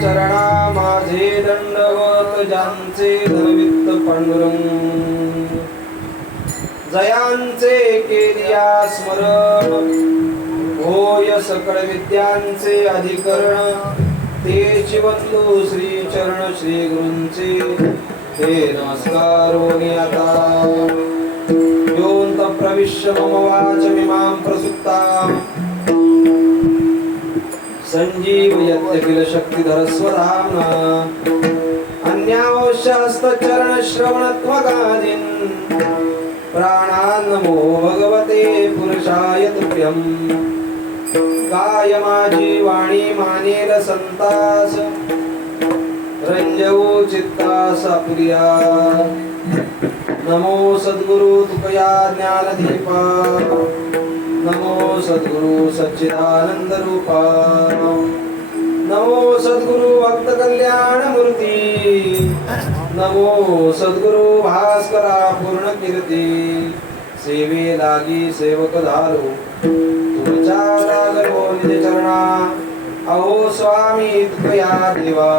चरणा माझे दंडवत ज्यांचे धनवित्त पांडुरंग जयांचे केलिया स्मरण होय सकळ विद्यांचे अधिकरण ते बंधू श्री चरण श्री गुरूंचे हे नमस्कार होणे आता योंत प्रविश्य मम वाचमिमां प्रसुप्ताम् संजीवयत्य किल शक्तिधर स्वधाम्ना अन्यावश्यस्त चरण श्रवणत्वगादीन् प्राणान् नमो भगवते पुरुषाय तुभ्यं काय माझी वाणी मानेल संतास रंजवो चित्तास आपुरिया नमो सद्गुरु तुकया ज्ञानदीपा नमो सद्गुरु सच्चिदानंद रूपा नमो सद्गुरु भक्त कल्याण मूर्ती नमो सद्गुरु भास्करा पूर्ण कीर्ती सेवे लागी सेवक झालो तुमच्या लागलो निज चरणा अहो स्वामी तुकया देवा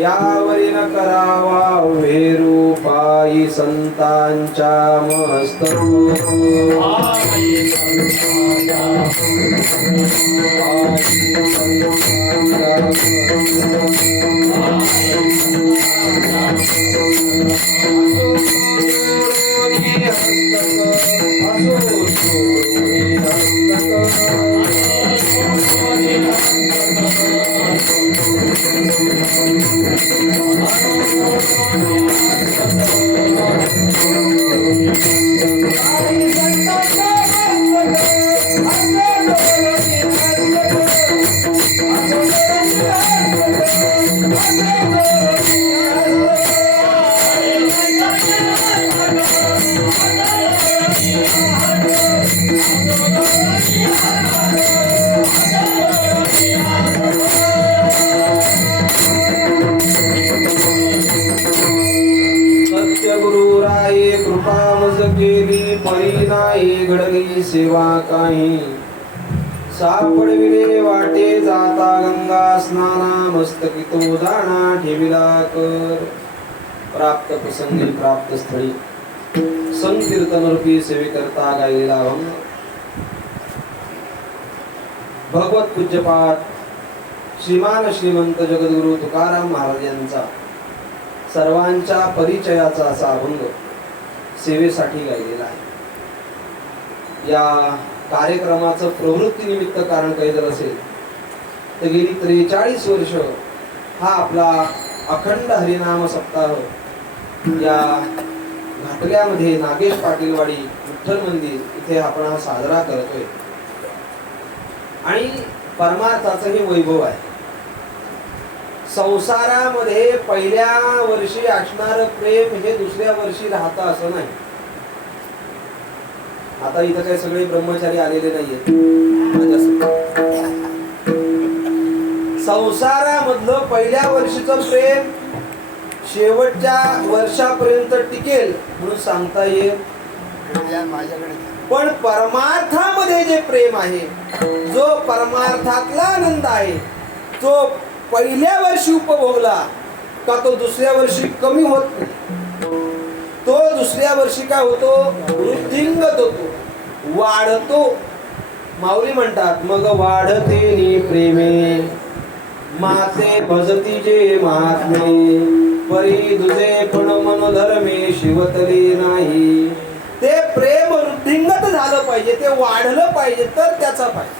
यावरी न करावा वेरू पायी संतांच्या मस्तक घडली सेवा काही सापडविले वाटे जाता गंगा स्नाना मस्तकी तो जाणा ठेविला कर प्राप्त प्रसंगी प्राप्त स्थळी संकीर्तन रूपी सेवे करता गायलेला भंग भगवत पूज्यपाठ श्रीमान श्रीमंत जगद्गुरु तुकाराम महाराज यांचा सर्वांच्या परिचयाचा असा अभंग सेवेसाठी गायलेला आहे. या कार्यक्रमाचं प्रवृत्ती निमित्त कारण काही जर असेल तर गेली 43 वर्ष हा आपला अखंड हरिनाम सप्ताह या घाटल्यामध्ये नागेश पाटीलवाडी विठ्ठल मंदिर इथे आपण हा साजरा करतोय आणि परमार्थाचं हे वैभव आहे. संसारामध्ये पहिल्या वर्षी असणारं प्रेम हे दुसऱ्या वर्षी राहतं असं नाही. आता इथं काही सगळे ब्रह्मचारी आलेले नाहीयेत. संसारामधलं पहिल्या वर्षीचं प्रेम शेवटच्या वर्षापर्यंत टिकेल म्हणून सांगता येईल. पण परमार्थामध्ये जे प्रेम आहे, जो परमार्थातला आनंद आहे, तो पहिल्या वर्षी उपभोगला का तो दुसऱ्या वर्षी कमी होत नाही. तो दुसऱ्या वर्षी काय होतो, वृद्धिंगत होतो, वाढतो. माऊली म्हणतात मग वाढते नि प्रेमे माते भजती जे महात्मे परी दुजे पण मन धर्मे शिवतले नाही. ते प्रेम वृद्धिंगत झालं पाहिजे, ते वाढलं पाहिजे तर त्याचा पाहिजे.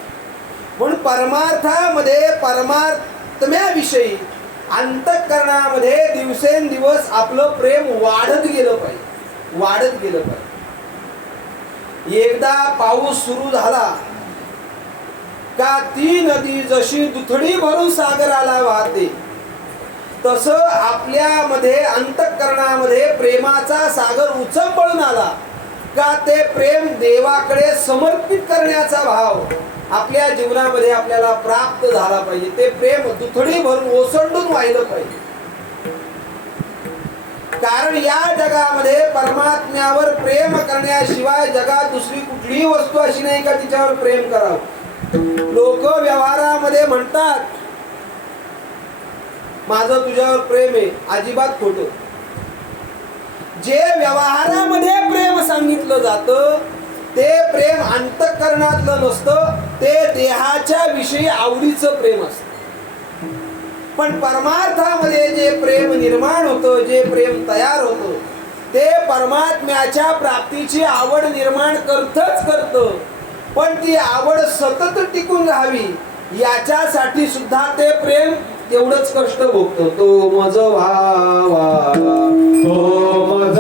पण परमार्थामध्ये परमात्म्याविषयी अंतःकरणामध्ये दिवसेंदिवस आपलं प्रेम वाढत गेलं पाहिजे, वाढत गेलं पाहिजे. एकदा पाऊस सुरू झाला का ती नदी जशी दुथडी भरून सागराला वाहते तसं आपल्यामध्ये अंतःकरणामध्ये प्रेमाचा सागर उचंबळून आला का ते प्रेम देवाकडे समर्पित करण्याचा भाव आपल्या जीवनामध्ये आपल्याला प्राप्त झाला पाहिजे. ते प्रेम दुथडी भरून ओसंडून वाहिलं पाहिजे. कारण या जगामध्ये परमात्म्यावर प्रेम करण्याशिवाय जगात दुसरी कुठलीही वस्तू अशी नाही का तिच्यावर प्रेम करावं. लोक व्यवहारामध्ये म्हणतात माझं तुझ्यावर प्रेम आहे, अजिबात खोटं. जे व्यवहारामध्ये प्रेम सांगितलं जातं ते प्रेम अंतःकरणातलं नसतं, ते देहाच्या विषयी आवडीचं प्रेम असतं. पण परमार्थामध्ये जे प्रेम निर्माण होतं, जे प्रेम तयार होतं, ते परमात्म्याच्या प्राप्तीची आवड निर्माण करतं. पण ती आवड सतत टिकून राहावी याच्यासाठी सुद्धा ते प्रेम तेवढंच कष्ट भोगतो. तो मज व्हावा, तो मज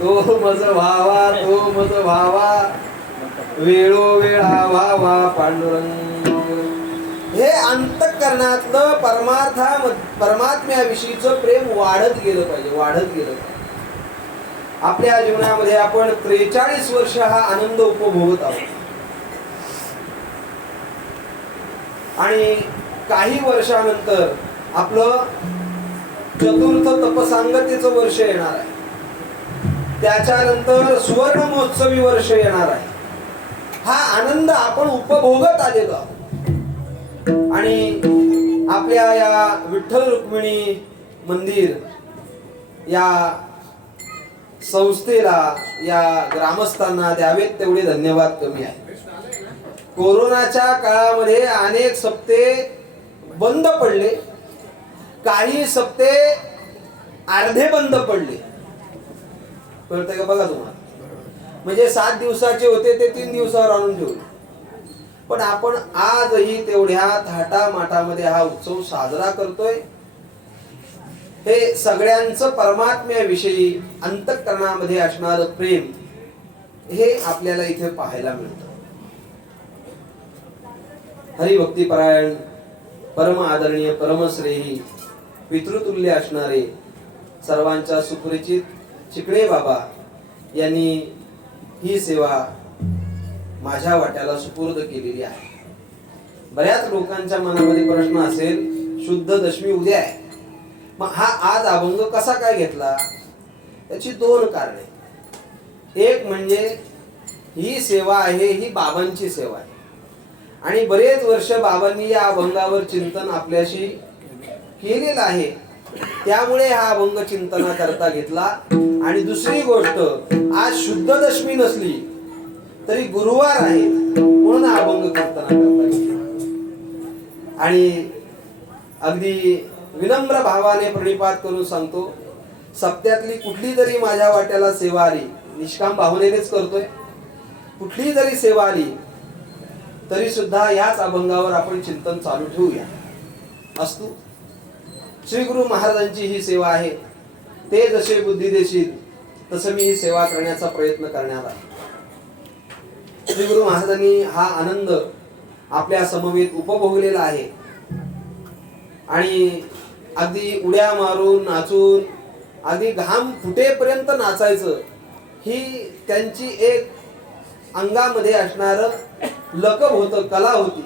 तो मज व्हावा, तो मज व्हावा, वेळोवेळा व्हावा पांडुरंग. हे अंतःकरणातलं परमात्म्याविषयीचं प्रेम वाढत गेलं पाहिजे, वाढत गेलं पाहिजे. आपल्या जीवनामध्ये आपण 43 वर्ष हा आनंद उपभोगत आहोत आणि काही वर्षानंतर आपलं चतुर्थ तपसांगतेचं वर्ष येणार आहे. त्याच्यानंतर सुवर्ण महोत्सवी वर्ष येणार आहे. हा आनंद आपण उपभोगत आलेलो आहोत आणि आपल्या या विठ्ठल रुक्मिणी मंदिर या संस्थेला, या ग्रामस्थांना द्यावेत तेवढे धन्यवाद कमी आहे. कोरोनाच्या काळामध्ये अनेक सप्ते बंद पडले, काही सप्ते अर्धे बंद पडले. कळतंय का बघा तुम्हाला. म्हणजे 7 दिवसाचे होते ते 3 दिवसावर आणून ठेवले. पण आपण आजही तेवढ्या थाटामाटामध्ये हा उत्सव साजरा करतोय. हे सगळ्यांचं परमात्म्याविषयी अंतःकरणामध्ये असणारं प्रेम हे आपल्याला इथे पाहायला मिळतं. हरिभक्तीपरायण, परम आदरणीय, परमश्रेयी, पितृतुल्य असणारे सर्वांच्या सुपरिचित चिकणे बाबा यांनी ही सेवा माझ्या वाट्याला सुपूर्द केलेली आहे. बऱ्याच लोकांच्या मनामध्ये प्रश्न असेल, शुद्ध दशमी उद्या आहे, मग हा आज अभंग कसा काय घेतला? त्याची 2 कारणे. एक म्हणजे ही सेवा आहे, ही बाबांची सेवा आहे आणि बरेच वर्ष बाबांनी या अभंगावर चिंतन आपल्याशी केलेलं आहे. त्यामुळे हा अभंग चिंतना करता घेतला. आणि दुसरी गोष्ट, आज शुद्ध दशमी नसली तरी गुरुवार आहे म्हणून हा अभंग कीर्तना करता घेतला. आणि अगदी विनम्र भावाने प्रणिपात करून सांगतो, सप्त्यातली कुठली जरी माझ्या वाट्याला सेवा आली, निष्काम भावनेनेच करतोय, कुठली जरी सेवा आली तरी सुद्धा याच अभंगावर आपण चिंतन चालू ठेवूया. असतो श्री गुरु महाराजांची ही सेवा आहे. ते जसे बुद्धी देशील तसं मी ही सेवा करण्याचा प्रयत्न करण्यात आला. श्री गुरु महाराजांनी हा आनंद आपल्या समवेत उपभोगलेला आहे. आणि अगदी उड्या मारून नाचून अगदी घाम फुटेपर्यंत नाचायचं, ही त्यांची एक अंगामध्ये असणार लकब होतं, कला होती.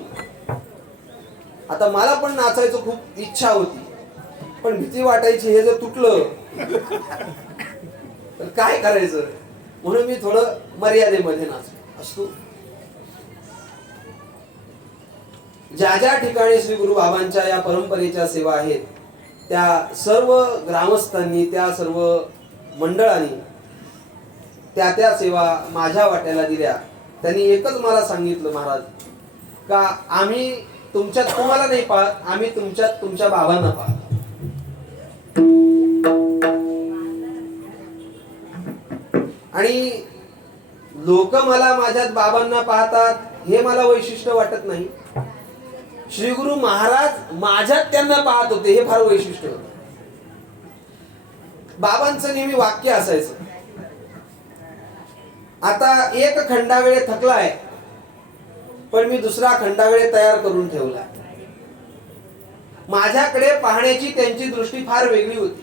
आता मला पण नाचायचं खूप इच्छा होती, पण भीती वाटायची हे जर तुटलं तर काय करायचं, म्हणून मी थोडं मर्यादेमध्ये नाचलो असतो. ज्या ज्या ठिकाणी श्री गुरु बाबांच्या या परंपरेच्या सेवा आहेत, त्या सर्व ग्रामस्थांनी, त्या सर्व मंडळांनी त्या त्या सेवा माझ्या वाट्याला दिल्या. त्यांनी एकच मला सांगितलं, महाराज का आम्ही तुमच्यात तुम्हाला नाही पाहत, आम्ही तुमच्यात तुमच्या बाबांना पाहत. आणि लोक मला माझ्यात बाबांना पाहतात हे मला वैशिष्ट्य वाटत नाही. श्री गुरु महाराज माझ्यात त्यांना पाहत होते हे फार वैशिष्ट्य होतं. बाबांचं नेहमी वाक्य असायचं, आता एक खंडावेळे थकलाय पण मी दुसरा खंडावेळे तयार करून ठेवलाय. माझ्याकडे पाहण्याची त्यांची दृष्टी फार वेगळी होती.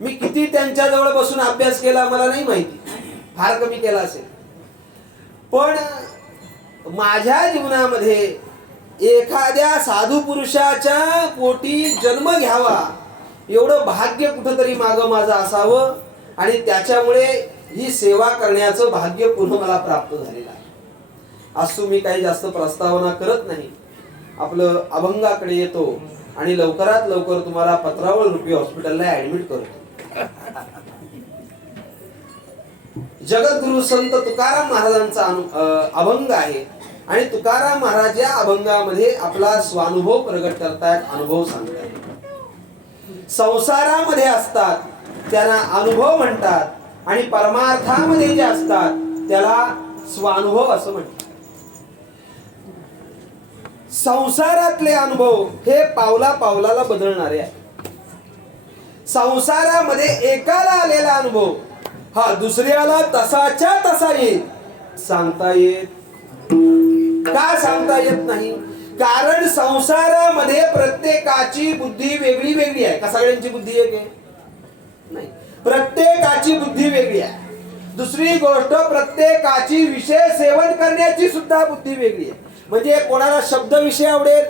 मी किती त्यांच्या जवळ बसून अभ्यास केला मला नाही माहिती, फार कमी केला असेल. पण माझ्या जीवनामध्ये एखाद्या साधू पुरुषाच्या पोटी जन्म घ्यावा एवढं भाग्य कुठंतरी मागं माझं असावं, आणि त्याच्यामुळे ही सेवा करण्याचं भाग्य पुन्हा मला प्राप्त झालेलं आहे. असो, मी काही जास्त प्रस्तावना करत नाही, आपलं अभंगाकडे येतो आणि लवकरात लवकर तुम्हाला पत्रावळ रूपी हॉस्पिटलला ऍडमिट करतो. जगद्गुरु संत तुकाराम महाराजांचा अभंग आहे. आणि तुकाराम महाराज या अभंगामध्ये आपला स्वानुभव प्रगट करतायत, अनुभव सांगतायत. संसारामध्ये असतात त्यांना अनुभव म्हणतात, आणि परमार्थामध्ये जे असतात त्याला स्वानुभव असं म्हणतात. संसारातले अनुभव हे पावला पावलाला बदलणारे आहे. संसारामध्ये एकाला आलेला अनुभव हा दुसऱ्याला तसाच्या तसा येईल, सांगता येत का सांगता येत नाही. कारण संसारामध्ये प्रत्येकाची बुद्धी वेगळी वेगळी आहे. का सगळ्यांची बुद्धी एक आहे? नाही, प्रत्येकाची बुद्धी वेगळी आहे. दुसरी गोष्ट, प्रत्येकाची विषय सेवन करण्याची सुद्धा बुद्धी वेगळी आहे. म्हणजे कोणाला शब्द विषय आवडेल,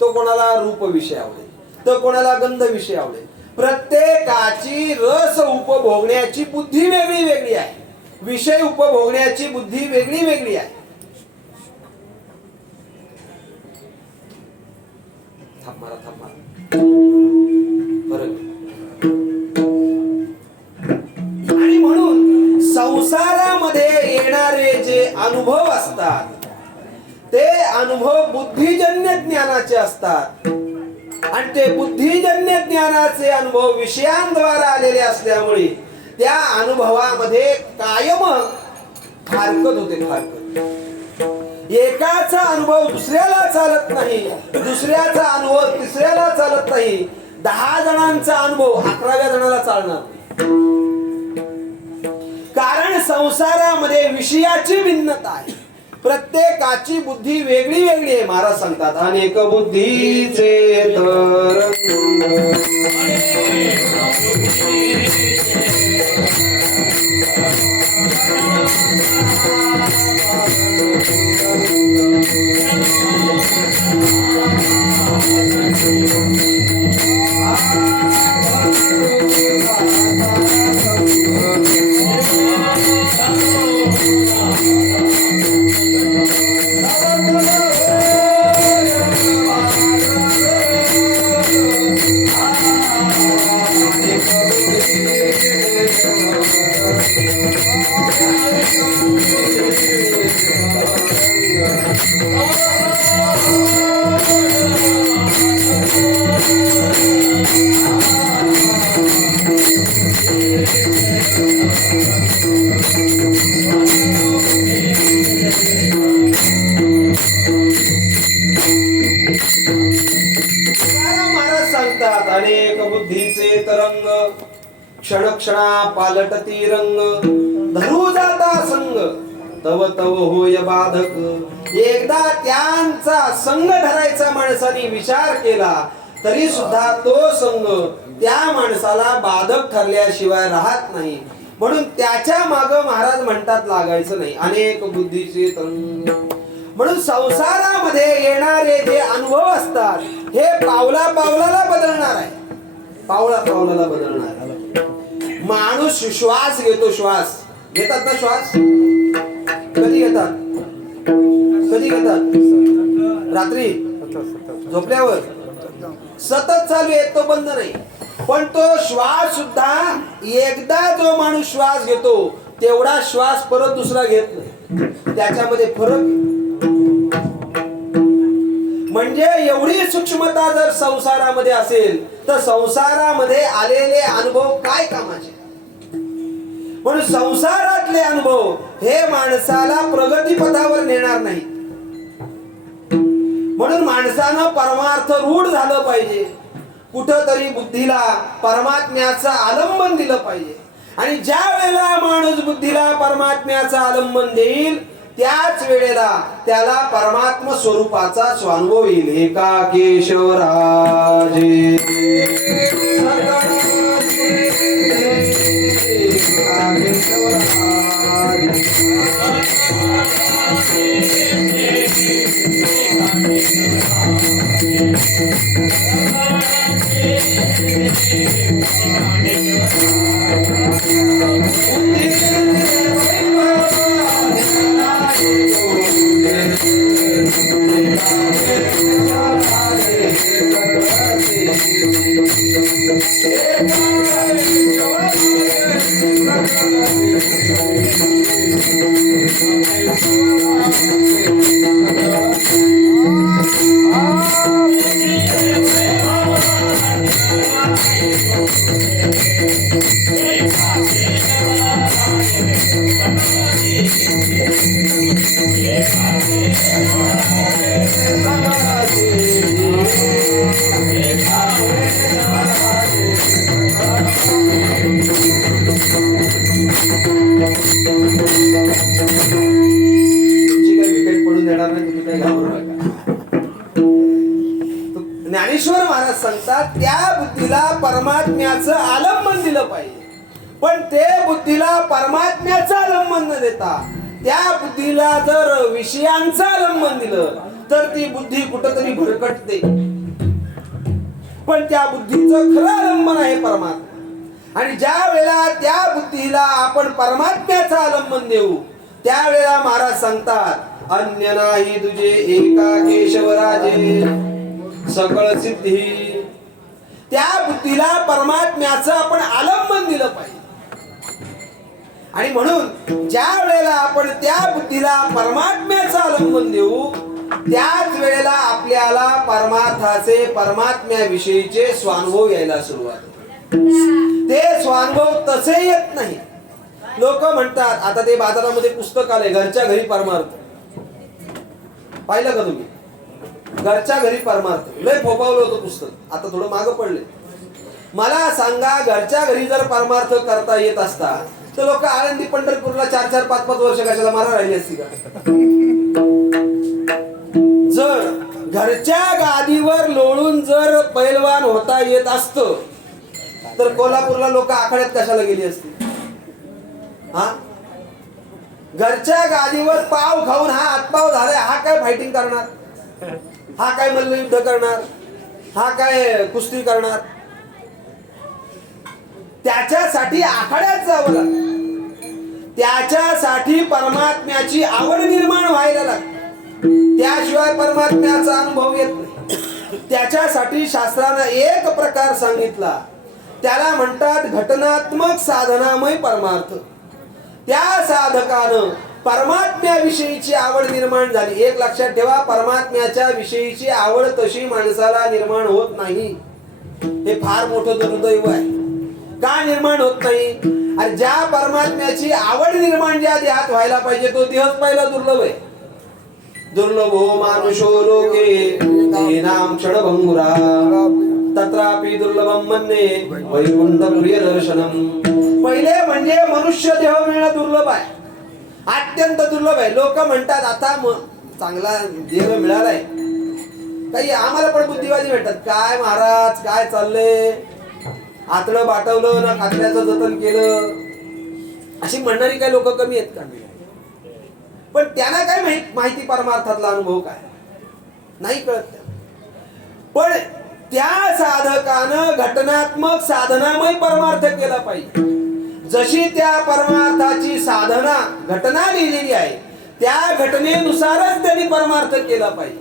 तो कोणाला रूप विषय आवडेल, तर कोणाला गंध विषय आवडेल. प्रत्येकाची रस उपभोगण्याची बुद्धी वेगळी वेगळी आहे, विषय उपभोगण्याची बुद्धी वेगळी वेगळी आहे. आणि म्हणून संसारामध्ये येणारे जे अनुभव असतात ते अनुभव बुद्धिजन्य ज्ञानाचे असतात. आणि ते बुद्धिजन्य ज्ञानाचे अनुभव विषयांद्वारा आलेले असल्यामुळे त्या अनुभवामध्ये कायम फारकत होते, फारकत. एकाचा अनुभव दुसऱ्याला चालत नाही, दुसऱ्याचा अनुभव तिसऱ्याला चालत नाही, 10 जणांचा अनुभव 11व्या जणाला चालणार नाही. कारण संसारामध्ये विषयाची भिन्नता आहे, प्रत्येकाची बुद्धी वेगळी वेगळी आहे. महाराज सांगतात, अनेक बुद्धीचे तर महाराज सांगतात, अनेक बुद्धीचे तरंग क्षणक्षणा पालटती रंग, धरू जाता संग तव तव होय बाधक. एकदा त्यांचा संग धरायचा माणसाने विचार केला तरी सुद्धा तो संग त्या माणसाला बाधक ठरल्याशिवाय राहत नाही. म्हणून त्याच्या माग महाराज म्हणतात लागायचं नाही. अनेक बुद्धीचे तरंग म्हणून संसारामध्ये येणारे जे अनुभव असतात हे पावला पावलाला बदलणार आहे. पावला पावलाला बदलणार. माणूस श्वास घेतो. श्वास घेतात ना? श्वास कधी घेतात? कधी घेतात? रात्री झोपल्यावर. सतत चालू आहे, तो बंद नाही. पण तो श्वास सुद्धा एकदा जो माणूस श्वास घेतो तेवढा श्वास परत दुसरा घेत नाही. त्याच्यामध्ये फरक. म्हणजे एवढी सूक्ष्मता जर संसारामध्ये असेल तर संसारामध्ये आलेले अनुभव काय कामाचे. म्हणून संसारातले अनुभव हे माणसाला प्रगती पथावर नेणार नाही. म्हणून माणसानं परमार्थ रूढ झालं पाहिजे. कुठंतरी बुद्धीला परमात्म्याचं आलंबन दिलं पाहिजे. आणि ज्या वेळेला माणूस बुद्धीला परमात्म्याचं आलंबन देईल त्याच वेळेला त्याला परमात्म स्वरूपाचा स्वानुभव येईल. एका केशवराजे ज्ञानेश्वर महाराज सांगतात त्या बुद्धीला परमात्म्याचं आलंबन दिलं पाहिजे. पण ते बुद्धीला परमात्म्याचं आलंबन न देता त्या बुद्धीला जर विषयांचं आलंबन दिलं तर ती बुद्धी कुठंतरी भरकटते. पण त्या बुद्धीचं खरं आलंबन आहे परमात्मा. आणि ज्या वेळेला त्या बुद्धीला आपण परमात्म्याचं आलंबन देऊ त्यावेळेला महाराज सांगतात, अन्य नाही तुझे एका केशवराजे सकळ सिद्धी. त्या बुद्धीला परमात्म्याचं आपण आलंबन दिलं पाहिजे. आणि म्हणून ज्या वेळेला आपण त्या बुद्धीला परमात्म्याचं आलंबन देऊ त्याच वेळेला आपल्याला परमार्थाचे परमात्म्याविषयीचे स्वानुभव यायला सुरुवात होते. ते स्वानुभव तसे येत नाही. लोक म्हणतात, आता ते बाजारामध्ये पुस्तक आले घरच्या घरी परमार्थ. पाहिलं का तुम्ही? घरच्या घरी परमार्थ लय फोपावलं होतं पुस्तक. आता थोडं मागं पडले. मला सांगा, घरच्या घरी जर परमार्थ करता येत असता तर लोक आळंदी पंढरपूरला 4-4, 5-5 वर्ष कशाला मारा राहिली असती का? जर घरच्या गादीवर लोळून जर पैलवान होता येत असतं तर कोल्हापूरला लोक आखाड्यात कशाला गेली असती? हा, घरच्या गादीवर पाव खाऊन हा हातपाव झालाय, हा काय फायटिंग करणार? हा काय मल्लयुद्ध करणार? हा काय कुस्ती करणार? त्याच्यासाठी आखाड्यात जावं लागतं. त्याच्यासाठी परमात्म्याची आवड निर्माण व्हायला लागते. त्याशिवाय परमात्म्याचा अनुभव येत नाही. त्याच्यासाठी शास्त्रानं एक प्रकार सांगितला त्याला म्हणतात घटनात्मक साधनामय परमार्थ. त्या साधकानं परमात्म्याविषयीची आवड निर्माण झाली. एक लक्षात ठेवा, परमात्म्याच्या विषयीची आवड तशी माणसाला निर्माण होत नाही. हे फार मोठं दुर्दैव आहे. का निर्माण होत नाही? अरे ज्या परमात्म्याची आवड निर्माण ज्या देहात व्हायला पाहिजे तो देहच पहिला दुर्लभ आहे. दुर्लभो मानुषो लोके देनाम क्षणभंगुरा तत्रापि दुर्लभम मन्ये वैकुंठ प्रिय दर्शनम. पहिले म्हणजे मनुष्य देह मिळणं दुर्लभ आहे, अत्यंत दुर्लभ आहे. लोक म्हणतात आता चांगला देह मिळालाय, काही आम्हाला पण बुद्धिवादी भेटतात. काय महाराज काय चाललंय, आतलं बाटवलं ना खात्याचं जतन केलं, अशी म्हणणारी काही लोक कमी आहेत का? पण त्यांना काय माहिती परमार्थातला अनुभव काय नाही कळत. पण त्या साधकानं घटनात्मक साधनामय परमार्थ केला पाहिजे. जशी त्या परमार्थाची साधना घटना लिहिलेली आहे त्या घटनेनुसारच त्यांनी परमार्थ केला पाहिजे.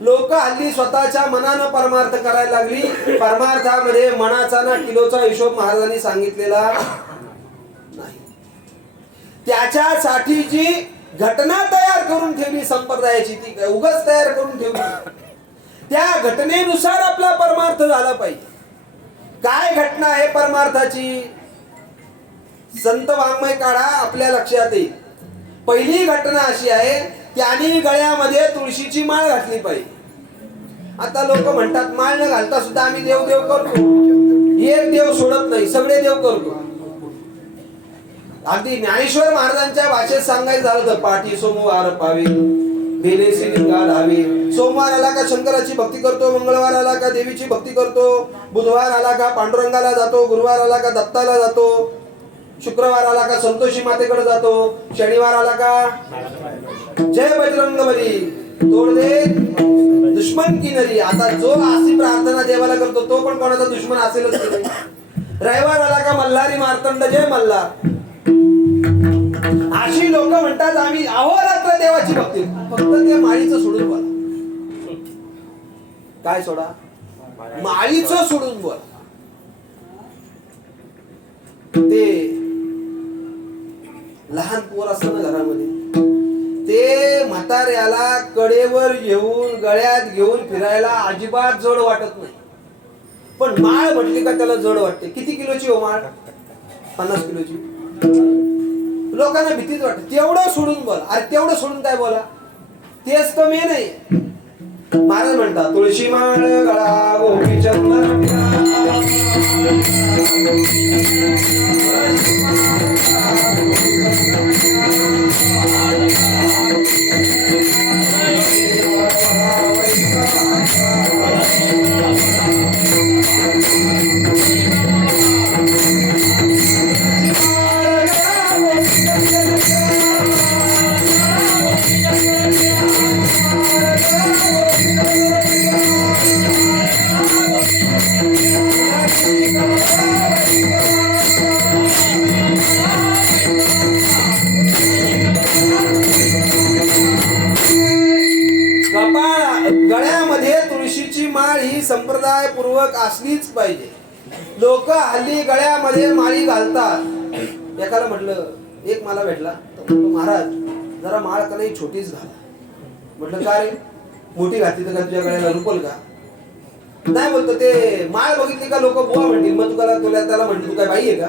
लोक हल्ली स्वतःच्या मनानं परमार्थ करायला लागली. परमार्थामध्ये मनाचा ना किलोचा हिशोब महाराजांनी सांगितलेला नाही. त्याच्यासाठी जी घटना तयार करून ठेवली संप्रदायाची, ती उगाच तयार करून ठेवली. त्या घटनेनुसार आपला परमार्थ झाला पाहिजे. काय घटना आहे परमार्थाची? संत वाङ्मय काढा, आपल्या लक्षात येईल. पहिली घटना अशी आहे, त्यांनी गळ्यामध्ये तुळशीची माळ घातली पाहिजे. आता लोक म्हणतात माळ न घालता सुद्धा आम्ही देव देव करतो. एक देव सोडत नाही, सगळे देव करतो. अगदी ज्ञानेश्वर महाराजांच्या भाषेत सांगायचं झालं तर पाठी सोमवार पावे बेले सिलिंगा लावे. सोमवार आला का शंकराची भक्ती करतो, मंगळवार आला का देवीची भक्ती करतो, बुधवार आला का पांडुरंगाला जातो, गुरुवार आला का दत्ताला जातो, शुक्रवार आला का संतोषी मातेकडे जातो, शनिवार आला का जय बजरंग बली तोड दे दुश्मन की नरी. आता जो अशी प्रार्थना देवाला करतो तो पण कोणाचा दुश्मन असेलच नाही. रविवार आला का मल्हारी मार्तंड जय मल्हार. अशी लोक म्हणतात आम्ही अहोरात्र देवाची भक्ती. फक्त ते माळीचं सोडून बोला. काय सोडा? माळीचं सोडून बोला. ते लहान पोर असतं ना घरामध्ये, ते म्हाताऱ्याला कडेवर घेऊन गळ्यात घेऊन फिरायला अजिबात जड वाटत नाही. पण माळ म्हटली का त्याला जड वाटते. किती किलोची हो माळ? 50 किलोची. लोकांना भीतीच वाटते. तेवढं सोडून बोला. अरे तेवढं सोडून काय बोला? तेच तर मेन आहे. महाराज म्हणतात तुळशी माळ गळा गोपी चंदन गळ्यामध्ये तुळशीची माळ ही संप्रदाय पूर्वक असलीच पाहिजे. लोक हल्ली गळ्यामध्ये माळी घालतात. एकाला म्हटलं, एक मला भेटला, तो महाराज जरा माळ का नाही छोटीच घाला. म्हटलं का रे, मोठी घातली तर का तुझ्या गळ्याला रुपल का? नाही बोलतो, ते माळ बघितली का लोक बुवा म्हणतील. मग तुला त्याला म्हणतील तू काय बाई आहे का?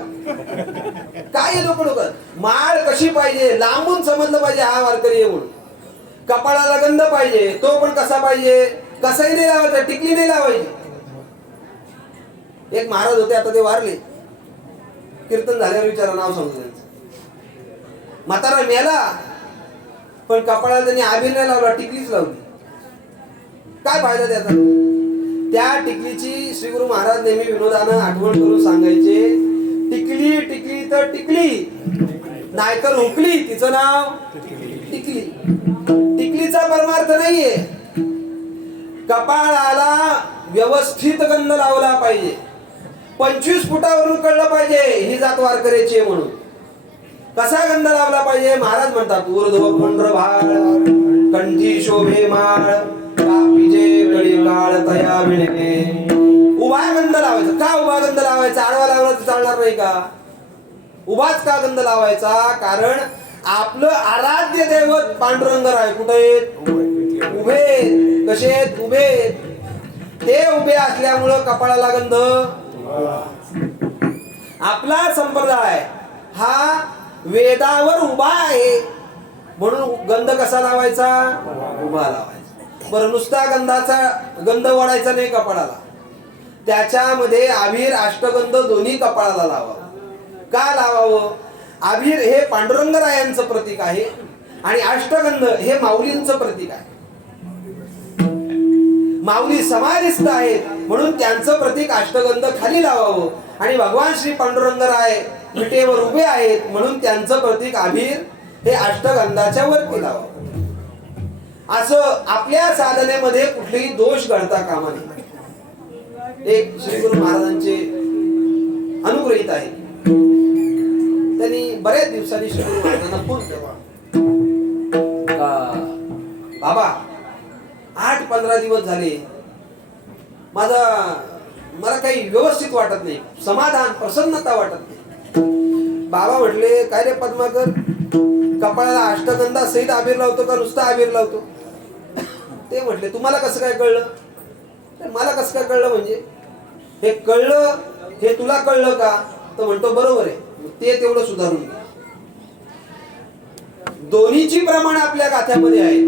काय लोक माळ कशी पाहिजे लांबून समजलं पाहिजे हा वारकरी आहे म्हणून. कपाळाला गंध पाहिजे, तो पण कसा पाहिजे, कसाही नाही लावायचा, टिकली नाही लावायची. एक महाराज होते, आता ते वारले. कीर्तन झाल्यावर विचारा नाव सांगू त्यांचं. म्हातारा मेला पण कपाळाला त्यांनी आबीर नाही लावला, टिकलीच लावली. काय फायदा त्याचा? त्या टिकलीची श्री गुरु महाराज नेहमी विनोदानं आठवण करून सांगायचे, टिकली टिकली तर टिकली, नाहीतर हुकली तिचं नाव टिकली. टिकलीचा परमार्थ नाहीये. कपाळाला व्यवस्थित गंध लावला पाहिजे. 25 फुटावरून कळलं पाहिजे ही जात वारकऱ्याची आहे म्हणून. कसा गंध लावला पाहिजे? महाराज म्हणतात ऊर्ध्व पुंड्र भाळ कंठी शोभे माळ कापिजे कळी काळ तया विणे उभा गंध लावायचा. का उभा गंध लावायचा? आडवा लावला तर चालणार नाही का? उभाच का गंध लावायचा? कारण आपलं आराध्य दैवत पांडुरंगराय कुठे आहेत? उभे. कसे आहेत? उभे. ते उभे असल्यामुळं कपाळाला गंध. आपला संप्रदाय हा वेदावर उभा आहे म्हणून गंध कसा लावायचा? उभा लावायचा. बरं, नुसता गंधाचा गंध ओढायचा नाही कपाळाला, त्याच्यामध्ये अबीर अष्टगंध दोन्ही कपाळाला लावावं. का लावावं? अबीर हे पांडुरंगरायांचं प्रतीक आहे आणि अष्टगंध हे माऊलींचं प्रतीक आहे. माऊली समाधिस्थ आहेत म्हणून त्यांचं प्रतीक अष्टगंध खाली लावावं आणि भगवान श्री पांडुरंगराय विटेवर उभे आहेत म्हणून त्यांचं प्रतीक अबीर हे अष्टगंधाच्या वरती लावावं. असं आपल्या साधनेमध्ये कुठलेही दोष घडता कामा नये. एक श्री गुरु महाराजांचे अनुग्रहित आहे, त्यांनी बऱ्याच दिवसांनी श्री गुरु महाराजांना फोन केला. बाबा 8-15 दिवस झाले मला काही व्यवस्थित वाटत नाही, समाधान प्रसन्नता वाटत नाही. बाबा म्हटले, काय रे पद्माकर, कपाळाला अष्टगंधा सहित आबीर लावतो का नुसता आबीर लावतो? ते म्हटले, तुम्हाला कसं काय कळलं? मला कसं काय कळलं म्हणजे? हे कळलं हे तुला कळलं का? तर म्हणतो बरोबर आहे, ते तेवढं सुधारून घे. दोन्हीची प्रमाण आपल्या गाथ्यामध्ये आहे.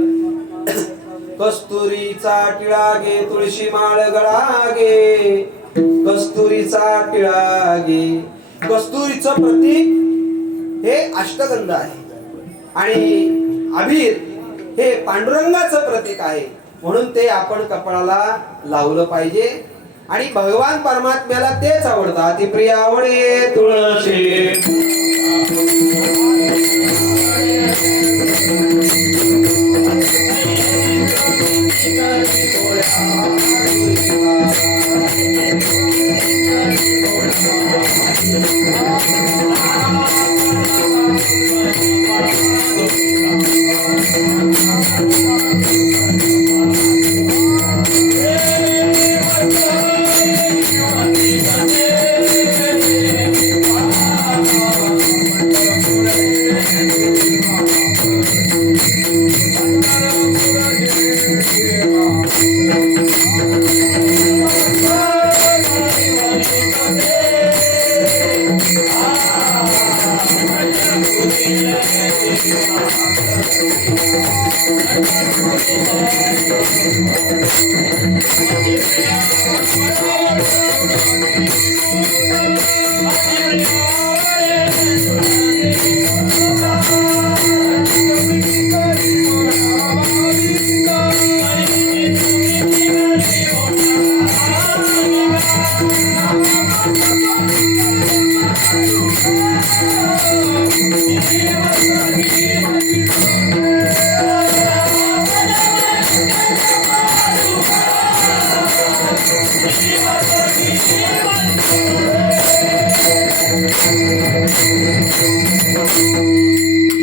कस्तुरीचा टिळा घे, तुळशी माळ गळा घे, कस्तुरीचा टिळा घे. कस्तुरीचं प्रतीक हे अष्टगंध आहे आणि अबीर हे पांडुरंगाचं प्रतीक आहे म्हणून ते आपण कपाळाला लावलं पाहिजे. आणि भगवान परमात्म्याला तेच आवडतं. अतिप्रिय आवडे तुळशी.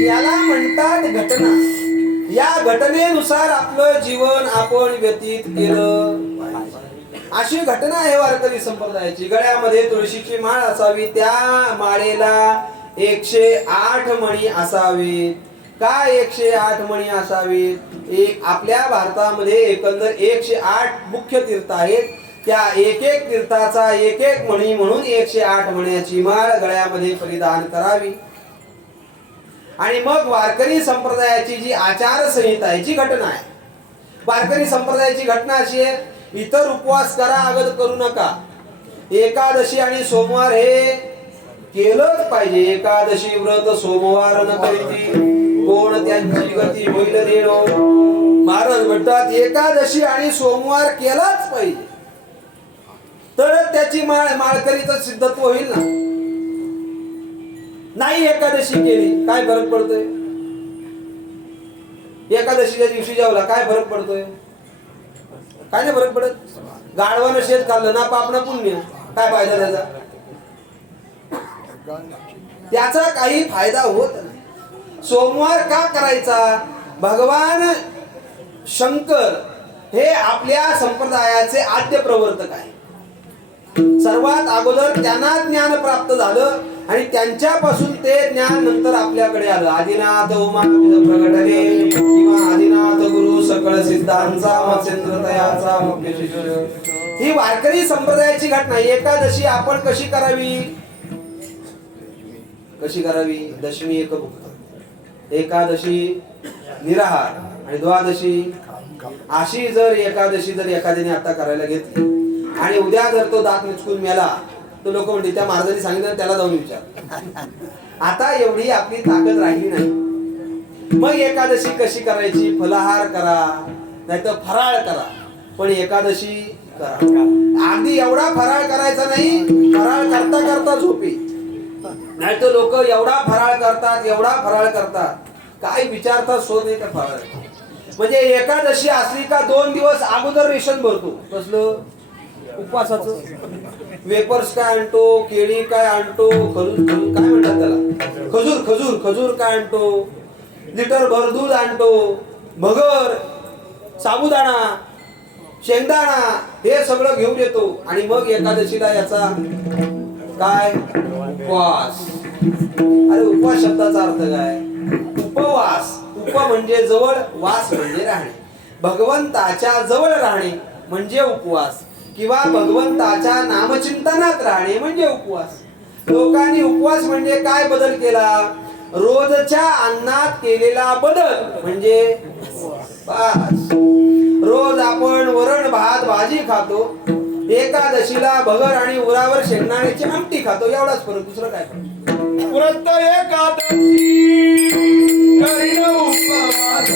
याला म्हणतात घटना. या घटनेनुसार आपलं जीवन आपण व्यतीत केलं. अशी घटना आहे वारकरी संप्रदायाची. गळ्यामध्ये तुळशीची माळ असावी, त्या माळेला 108 मणी असावेत. का 108 मणी असावेत? एक आपल्या भारतामध्ये एकंदर 108 मुख्य तीर्थ आहेत. त्या एक एक तीर्थाचा एक एक मणी म्हणून 108 मण्याची माळ गळ्यामध्ये परिधान करावी. आणि मग वारकरी संप्रदायाची जी आचारसंहिता आहे, जी घटना आहे, वारकरी संप्रदायाची घटना अशी आहे, इतर उपवास करा अगद करू नका. एकादशी आणि सोमवार हे केलंच पाहिजे. एकादशी व्रत सोमवार न करीती कोण त्यांची गती होईल देणो. महाराज म्हणतात एकादशी आणि सोमवार केलाच पाहिजे, तर त्याची माळकरीचं सिद्धत्व होईल ना. नाही एकादशी केली काय फरक पडतोय? एकादशीच्या दिवशी जेवला काय फरक पडतोय? काय नाही फरक पडत. गाढवानं शेत खाल्लं ना पाप ना पुण्य, काय फायदा त्याचा? त्याचा काही फायदा होत नाही. सोमवार का करायचा? भगवान शंकर हे आपल्या संप्रदायाचे आद्य प्रवर्तक आहे. सर्वात अगोदर त्यांना ज्ञान प्राप्त झालं आणि त्यांच्यापासून ते ज्ञान नंतर आपल्याकडे आलं. आदिनाथ उमा प्रगटले किंवा आदिनाथ गुरु सकळ सिद्धांचा मत्स्येंद्र तयाचा मुख्य शिष्य. ही वारकरी संप्रदायाची घटना. एकादशी आपण कशी करावी? कशी करावी? दशमी एकभुक्त, एकादशी निराहार आणि द्वादशी. अशी जर एकादशी जर एखाद्याने आता करायला घेतली आणि उद्या जर तो दात मिचकून मेला तर लोक म्हणते त्या महाराजांनी सांगितलं त्याला जाऊन विचार. आता एवढी आपली ताकद राहिली नाही. मग एकादशी कशी करायची? फलाहार करा नाही तर फराळ करा, पण एकादशी करा. अगदी एवढा फराळ करायचा नाही, फराळ करता करता झोपी. नाही तर लोक एवढा फराळ करतात, एवढा फराळ करतात, काय विचारतात शोध नाही त्या फराळ. म्हणजे एकादशी असली का 2 दिवस अगोदर रेशन भरतो. कसलं? उपवासाचं. वेपर्स काय आणतो, केळी काय आणतो, खजूर काय म्हणतात त्याला, खजूर काय आणतो, लिटर भर दूध आणतो, भगर, साबुदाणा, शेंगदाणा हे सगळं घेऊन येतो आणि मग एकादशीला याचा काय? उपवास. अरे उपवास शब्दाचा अर्थ काय? उपवास. उप म्हणजे जवळ, वास म्हणजे राहणे. भगवंताच्या जवळ राहणे म्हणजे उपवास किंवा भगवंताच्या नामचिंतनात राहणे म्हणजे उपवास. लोकांनी उपवास म्हणजे काय बदल केला? रोजच्या अन्नात केलेला बदल म्हणजे उपवास. रोज आपण वरण भात भाजी खातो, एकादशीला भगर आणि उरावर शेंगदाण्याची आमटी खातो. एवढाच फरक, दुसरं काय फरक? व्रत एकादशी करीन उपवास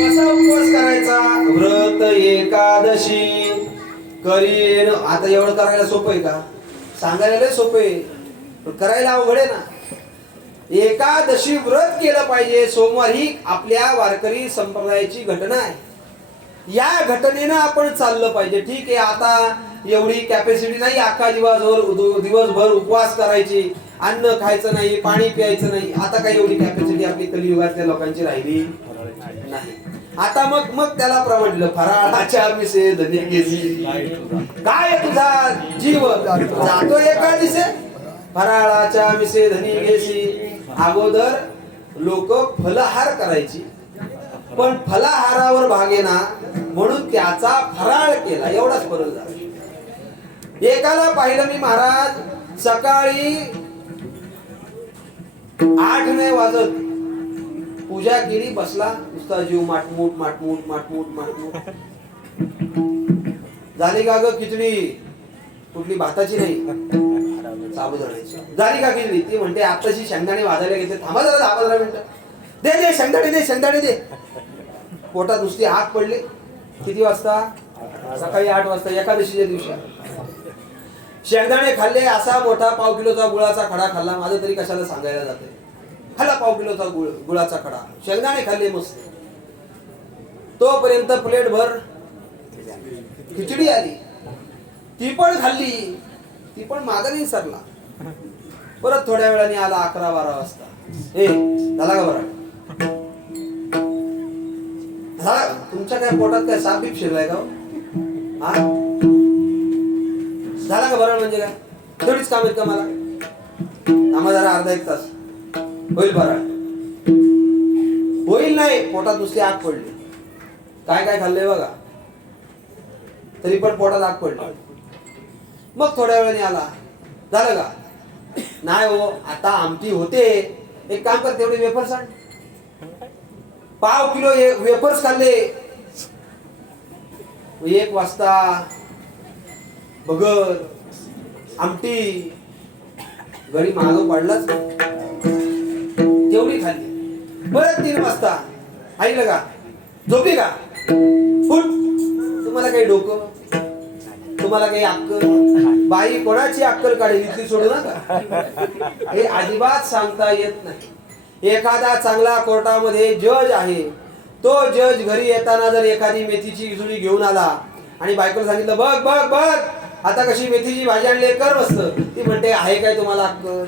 कसा उपवास करायचा? व्रत एकादशी करीन. आता एवढं करायला सोपं आहे का? सांगायला लय सोपं आहे, पण करायला अवघड आहे ना. एकादशी व्रत केलं पाहिजे. सोमवार ही आपल्या वारकरी संप्रदायाची घटना आहे. या घटनेनं आपण चाललं पाहिजे. ठीक आहे, आता एवढी कॅपॅसिटी नाही अख्खा दिवसभर उपवास करायची, अन्न खायचं नाही, पाणी प्यायचं नाही. आता काही एवढी कॅपॅसिटी आपली कलियुगातल्या लोकांची राहिली नाही. आता मग त्याला प्रमाण दिलं, फराळाच्या मिसे धनी गेली. काय तुझा जीव जातो एकादशी, फराळाच्या मिसे धनी गेसी. अगोदर लोक फलाहार करायची, पण फलाहारावर भागेना म्हणून त्याचा फराळ केला. एवढाच फरक झाला. एकाला पाहिलं मी महाराज, सकाळी 8 नाही वाजत पूजा केली, बसला नुसता जीव माटमूट. झाली का ग खिचडी? कुठली? भाताची नाही, साबुदाण्याची. झाली का खिचडी? ती म्हणते आताशी शेंगदाणे भाजायला घेते. थांबा जरा 10-15 मिनिटं. दे शेंगदाणे दे. पोटात नुसती आग पडली. किती वाजता? सकाळी 8 वाजता एकादशीच्या दिवशी. शेंगदाणे खाल्ले. असा मोठा 1/2 किलोचा गुळाचा खडा खाल्ला. माझं तरी कशाला सांगायला जाते. खाल्ला 1/2 किलोचा गुळाचा खडा, शेंगदाणे खाल्ले मस्त. तोपर्यंत प्लेट भर खिचडी आली, ती पण खाल्ली. ती पण मागं नाही सरला. परत थोड्या वेळाने आला 11-12 वाजता. झाला का बरं? झाला? तुमच्या काय पोटात काय साप बीप शिरलाय का? हा, झाला का बरं? म्हणजे काय तेवढीच काम आहेत का मला? आम्हा जरा अर्धा-1 तास होईल बरं. होईल नाही, पोटात नुसती आग पडली. काय खाल्लंय बघा, तरी पण पोटात आग पडली. मग थोड्या वेळाने आला, झालं का? नाही हो, आता आमटी होते. एक काम कर, तेवढे वेफर्स आण. 1/2 किलो वेफर्स खाल्ले. 1 वाजता भगर आमटी घरी मागं पडलाच, तेवढी खाल्ली. परत 3 वाजता ऐकलं का? झोपी का? फुट. तुम्हाला काही डोकं? तुम्हाला काही अक्कल, बाई कोणाची अक्कल काढेल इथली सोडू नका. हे अजिबात सांगता येत नाही. एखादा चांगला कोर्टामध्ये जज आहे, तो जज घरी येताना जर एखादी मेथीची जुडी घेऊन आला आणि बायकोला सांगितलं बघ बघ बघ आता कशी मेथीची भाजी आणली कर मस्त, ती म्हणते आहे काय तुम्हाला अक्कल?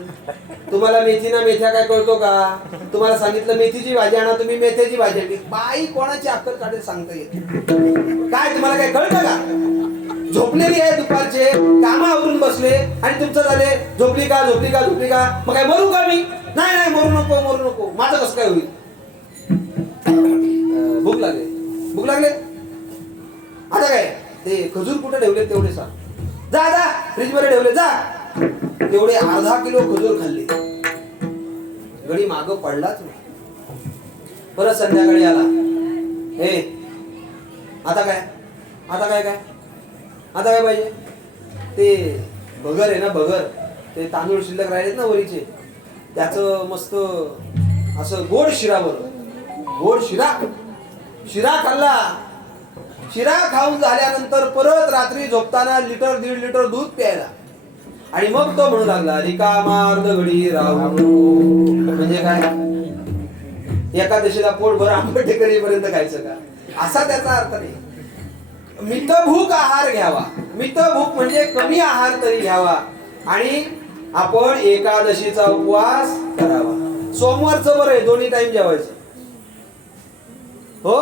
तुम्हाला मेथी ना मेथ्या काय कळतो का? तुम्हाला सांगितलं मेथीची भाजी आणा, तुम्ही मेथ्याची भाजी आणली. बाई कोणाची अक्कल काढेल सांगता येत काय? तुम्हाला काय कळतं का? झोपलेली आहे दुपारचे, कामावरून बसले आणि तुमचं झाले झोपली का झोपली का झोपली का, मग काय मरू का मी? नाही नाही मरू नको मरू नको, माझं कसं काय होईल? भूक लागले भूक लागले आता काय ते खजूर कुठे ठेवले तेवढे सांग. जा जा फ्रीज मध्ये ठेवले जा. तेवढे अर्धा किलो खजूर खाल्ले. गडी माग पडलाच नाही. परत संध्याकाळी आला. हे आता काय आता काय काय आता काय पाहिजे? ते भगर आहे ना भगर, ते तांदूळ शिल्लक राहिलेत ना वरीचे, त्याचं मस्त असं गोड शिरा बनव. गोड शिरा शिरा खाल्ला. शिरा खाऊन झाल्यानंतर परत रात्री झोपताना लिटर 1.5 लिटर दूध प्यायला. आणि मग तो म्हणू लागला रिकामार्ध घडी राहू. म्हणजे काय? एकादशीला पोटभर आंबट करीपर्यंत खायचं का? असा त्याचा अर्थ नाही. मितभूक आहार घ्यावा. मितभूक म्हणजे कमी आहार तरी घ्यावा आणि आपण एकादशीचा उपवास करावा. सोमवारचं बरं आहे, दोन्ही टाइम जेवायचं. हो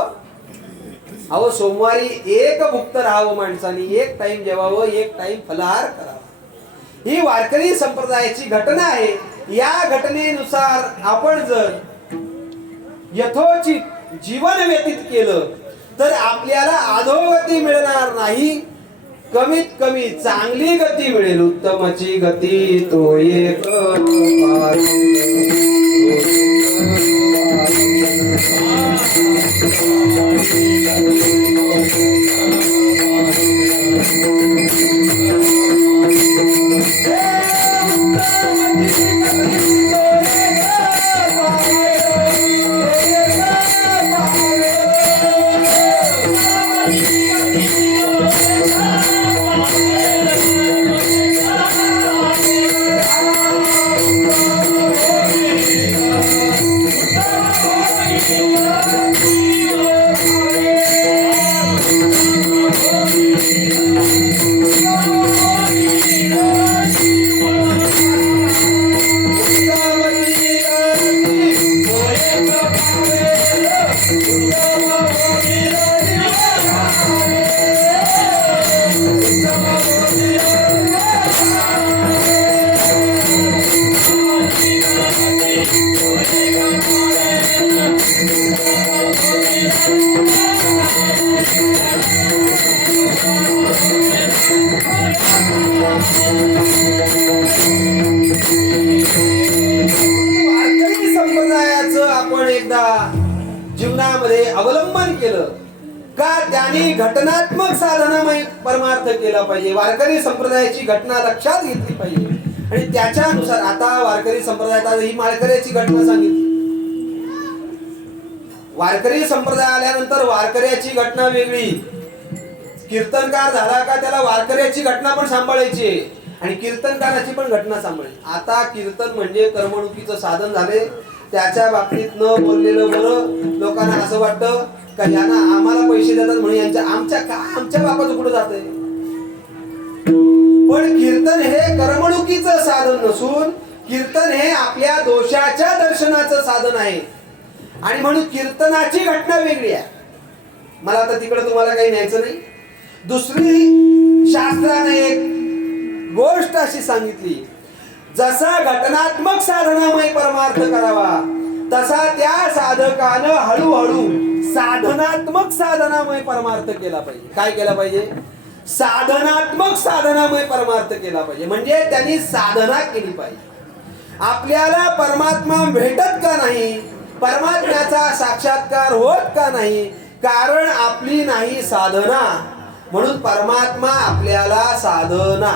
अहो सोमवारी एक भुक्त राहावं माणसाने, एक टाइम जेवावं, एक टाइम फलाहार करावा. ही वारकरी संप्रदायाची घटना आहे. या घटनेनुसार आपण जर यथोचित जीवन व्यतीत केलं तर आपल्याला अधोगती मिळणार नाही, कमीत कमी चांगली गती मिळेल. उत्तमची गती तो एक वारकरी संप्रदायाचं आपण एकदा जीवनामध्ये अवलंबन केलं का त्याने घटनात्मक साधनामय परमार्थ केला पाहिजे. वारकरी संप्रदायाची घटना लक्षात घेतली पाहिजे आणि त्याच्यानुसार आता वारकरी संप्रदायात ही माळकऱ्याची घटना सांगितली. वारकरी संप्रदाय आल्यानंतर वारकऱ्याची घटना वेगळी. कीर्तनकार झाला का त्याला वारकऱ्याची घटना पण सांभाळायची आणि कीर्तनकाराची पण घटना सांभाळायची. आता कीर्तन म्हणजे करमणुकीचं साधन झाले. त्याच्या बाबतीत न बोललेलं बरं. लोकांना असं वाटतं का यांना आम्हाला पैसे देतात म्हणून आमच्या बापाचं कुठं जातंय. पण कीर्तन हे करमणुकीचं साधन नसून कीर्तन हे आपल्या दोषाच्या दर्शनाचं साधन आहे आणि म्हणून कीर्तनाची घटना वेगळी आहे. मला आता तिकडे तुम्हाला काही न्यायचं नाही. दुसरी शास्त्राने एक गोष्ट अशी सांगितली, जसा घटनात्मक साधनामय परमार्थ करावा तसा त्या साधकानं हळूहळू साधनात्मक साधनामय परमार्थ केला पाहिजे. काय केला पाहिजे? साधनात्मक साधनामय परमार्थ केला पाहिजे. म्हणजे त्यांनी साधना केली पाहिजे. आपल्याला परमात्मा भेटत का नाही, परमात्म्याचा साक्षात्कार होत का नाही, कारण आपली नाही साधना. म्हणून परमात्मा आपल्याला साधना,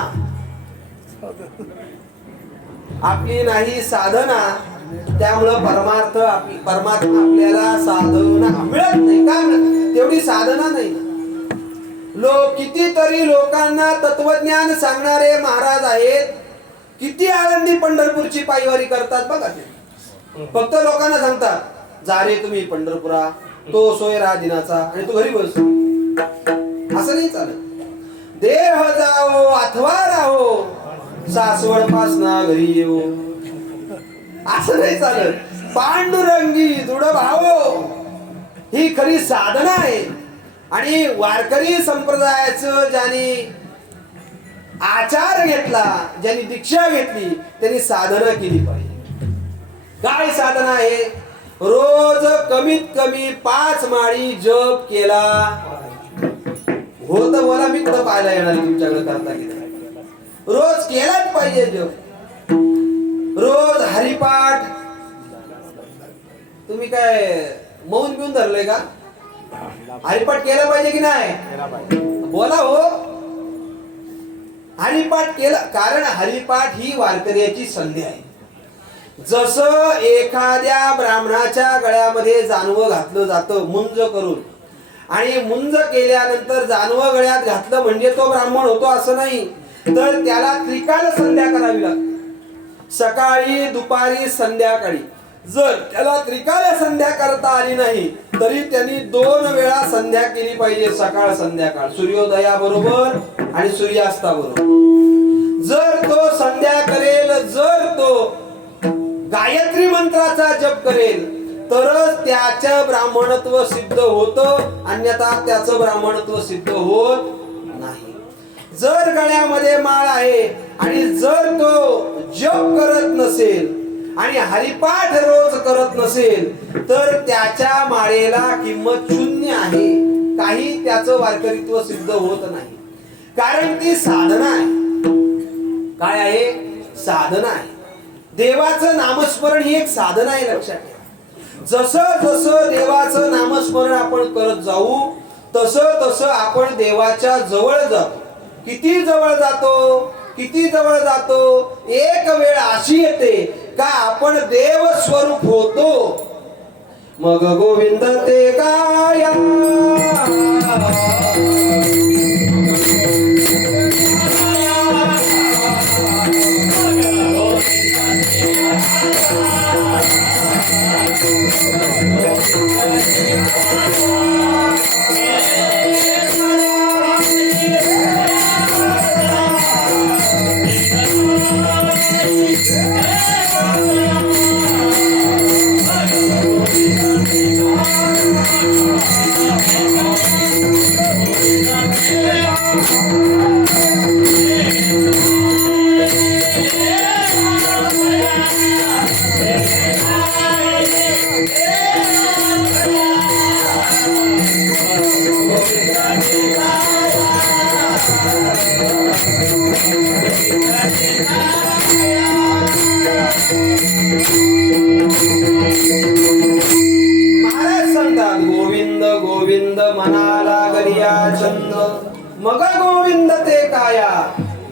आपली नाही साधना, त्यामुळं परमात्मा आपल्याला साधना मिळत नाही. का तेवढी साधना नाही. कितीतरी लोकांना तत्वज्ञान सांगणारे महाराज आहेत. किती आनंदी पंढरपूरची पायवारी करतात बघा ते. फक्त लोकांना सांगतात जा रे तुम्ही पंढरपुरा, तो सोय राहा दिनाचा आणि तू घरी बस. असं नाही चालत. देह जाओ अथवा राहो, सासवड पासना घरी येऊ. असं नाही चालत. पांडुरंगी दृढ भावो ही खरी साधना आहे. आणि वारकरी संप्रदायाचं ज्यांनी आचार घेतला, ज्यांनी दीक्षा घेतली, त्यांनी साधना केली पाहिजे. काय साधना आहे? रोज कमीत कमी 5 माळी जप केला होत. बोला मी कुठं पाहायला येणार तुमच्याकडे करता की नाही? रोज केलाच पाहिजे जप. रोज हरिपाठ. तुम्ही काय मौन पिऊन धरलंय का? हरिपाठ केला पाहिजे की नाही? बोला हो. हरिपाठ केला, कारण हरिपाठ ही वारकऱ्याची संधी आहे. जसं एखाद्या ब्राह्मणाच्या गळ्यामध्ये जानवं घातलं जातं मुंज करून, आणि मुंज केल्यानंतर जानवं गळ्यात घातलं म्हणजे तो ब्राह्मण होतो असं नाही, तर त्याला त्रिकाल संध्या करावी लागते. सकाळी, दुपारी, संध्याकाळी. जर त्याला त्रिकाल संध्या करता आली नाही तरी त्यांनी 2 वेळा संध्या केली पाहिजे, सकाळ संध्याकाळ, सूर्योदयाबरोबर आणि सूर्यास्ताबरोबर. जर तो संध्या करेल, जर तो गायत्री मंत्राचा जप करेल, तरच त्याचं ब्राह्मणत्व सिद्ध होतं, अन्यथा त्याचं ब्राह्मणत्व सिद्ध होत नाही. जर गळ्यामध्ये माळ आहे आणि जर तो जप करत नसेल आणि हरिपाठ रोज करत नसेल, तर त्याच्या माळेला किंमत शून्य आहे. काही त्याचं वारकरीत्व सिद्ध होत नाही. कारण ती साधना आहे. काय आहे? साधना आहे. देवाचं नामस्मरण ही एक साधना आहे, लक्षात ठेवा. जसं जसं देवाचं नामस्मरण आपण करत जाऊ, तसं तसं आपण देवाच्या जवळ जातो. किती जवळ जातो? किती जवळ जातो? एक वेळ अशी येते का आपण देव स्वरूप होतो. मग गोविंद ते गाया, महाराज सांगतात गोविंद गोविंद मनाला गरिया छंद, मग गोविंद ते काया,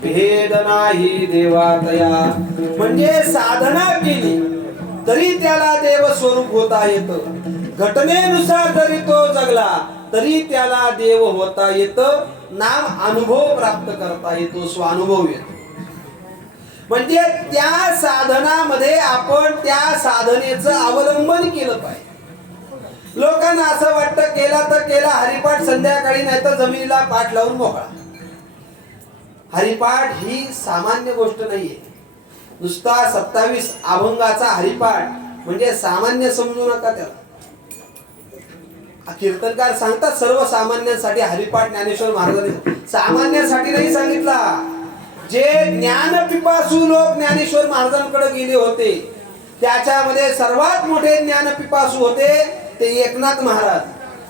भेद नाही देवातया. म्हणजे साधना केली तरी त्याला देव स्वरूप होता येतं. घटनेनुसार जरी तो जगला तरी त्याला देव होता येतं. नाम अनुभव प्राप्त करता येतो, स्वानुभव येतो. म्हणजे त्या साधनामध्ये आपण त्या साधनेचं अवलंबन केलं पाहिजे. लोकांना असं वाटतं केला तर केला हरिपाठ संध्याकाळी, नाही तर जमिनीला पाठ लावून मोकळा. हरिपाठ ही सामान्य गोष्ट नाहीये. नुसता 27 अभंगाचा हरिपाठ म्हणजे सामान्य समजू नका त्याला. कीर्तनकार सांगतात सर्वसामान्यांसाठी हरिपाठ ज्ञानेश्वर महाराजांनी सामान्यांसाठी नाही सांगितला. जे ज्ञान पिपासू लोक ज्ञानेश्वर महाराजांकडे गेले होते त्याच्यामध्ये सर्वात मोठे ज्ञान पिपासू होते ते एकनाथ महाराज.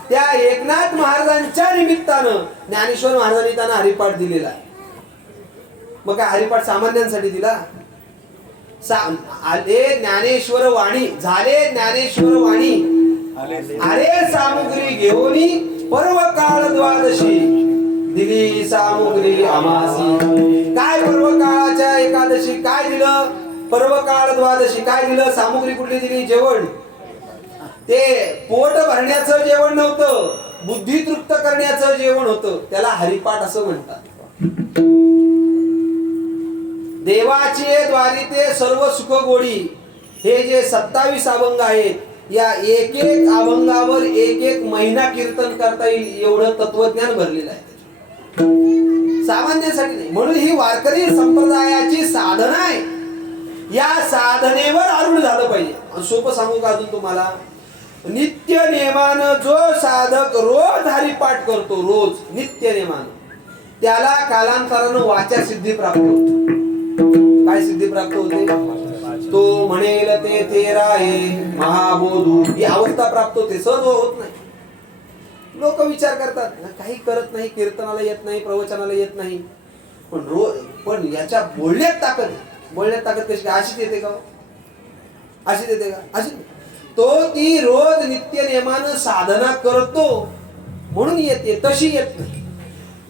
त्या एकनाथ महाराजांच्या निमित्तानं ज्ञानेश्वर महाराजांनी त्यांना हरिपाठ दिलेला आहे. मग काय हरिपाठ सामान्यांसाठी दिला? आले ज्ञानेश्वर वाणी, झाले ज्ञानेश्वर वाणी, अरे सामुग्री घेऊनी पर्व काळ द्वादशी, दिली सामुग्री आमासी. काय पर्व काळाच्या एकादशी काय दिलं? पर्व काळ द्वादशी काय दिलं? सामुग्री कुठली दिली? जेवण. ते पोट भरण्याचं जेवण नव्हतं, बुद्धी तृप्त करण्याचं जेवण होतं त्याला हरिपाठ असं म्हणतात. देवाचे द्वारिते सर्व सुख गोडी हे जे 27 अभंग आहेत या एक एक अभंगावर एक एक महिना कीर्तन करता येईल एवढं तत्वज्ञान भरलेलं आहे सामान्यासाठी नाही. म्हणून ही वारकरी संप्रदायाची साधना आहे. या साधनेवर आरूढ झालं पाहिजे. सोपं सांगू का अजून तुम्हाला, नित्य नेमानं जो साधक रोज हरिपाठ करतो रोज नित्य नेमानं त्याला कालांतरानं वाचा सिद्धी प्राप्त होते. काय सिद्धी प्राप्त होते? तो म्हणेल ते तेरा आहे महाबोधू ही अवस्था प्राप्त होते. सहज होत नाही. लोक विचार करतात काही करत नाही, कीर्तनाला येत नाही, प्रवचनाला येत नाही, पण याच्या बोलण्यात ताकद आहे. बोलण्यात ताकद कशी काय? अशीच येते का? अशीच येते का? अशी तो ती रोज नित्य नेमानं साधना करतो म्हणून येते, तशी येत नाही.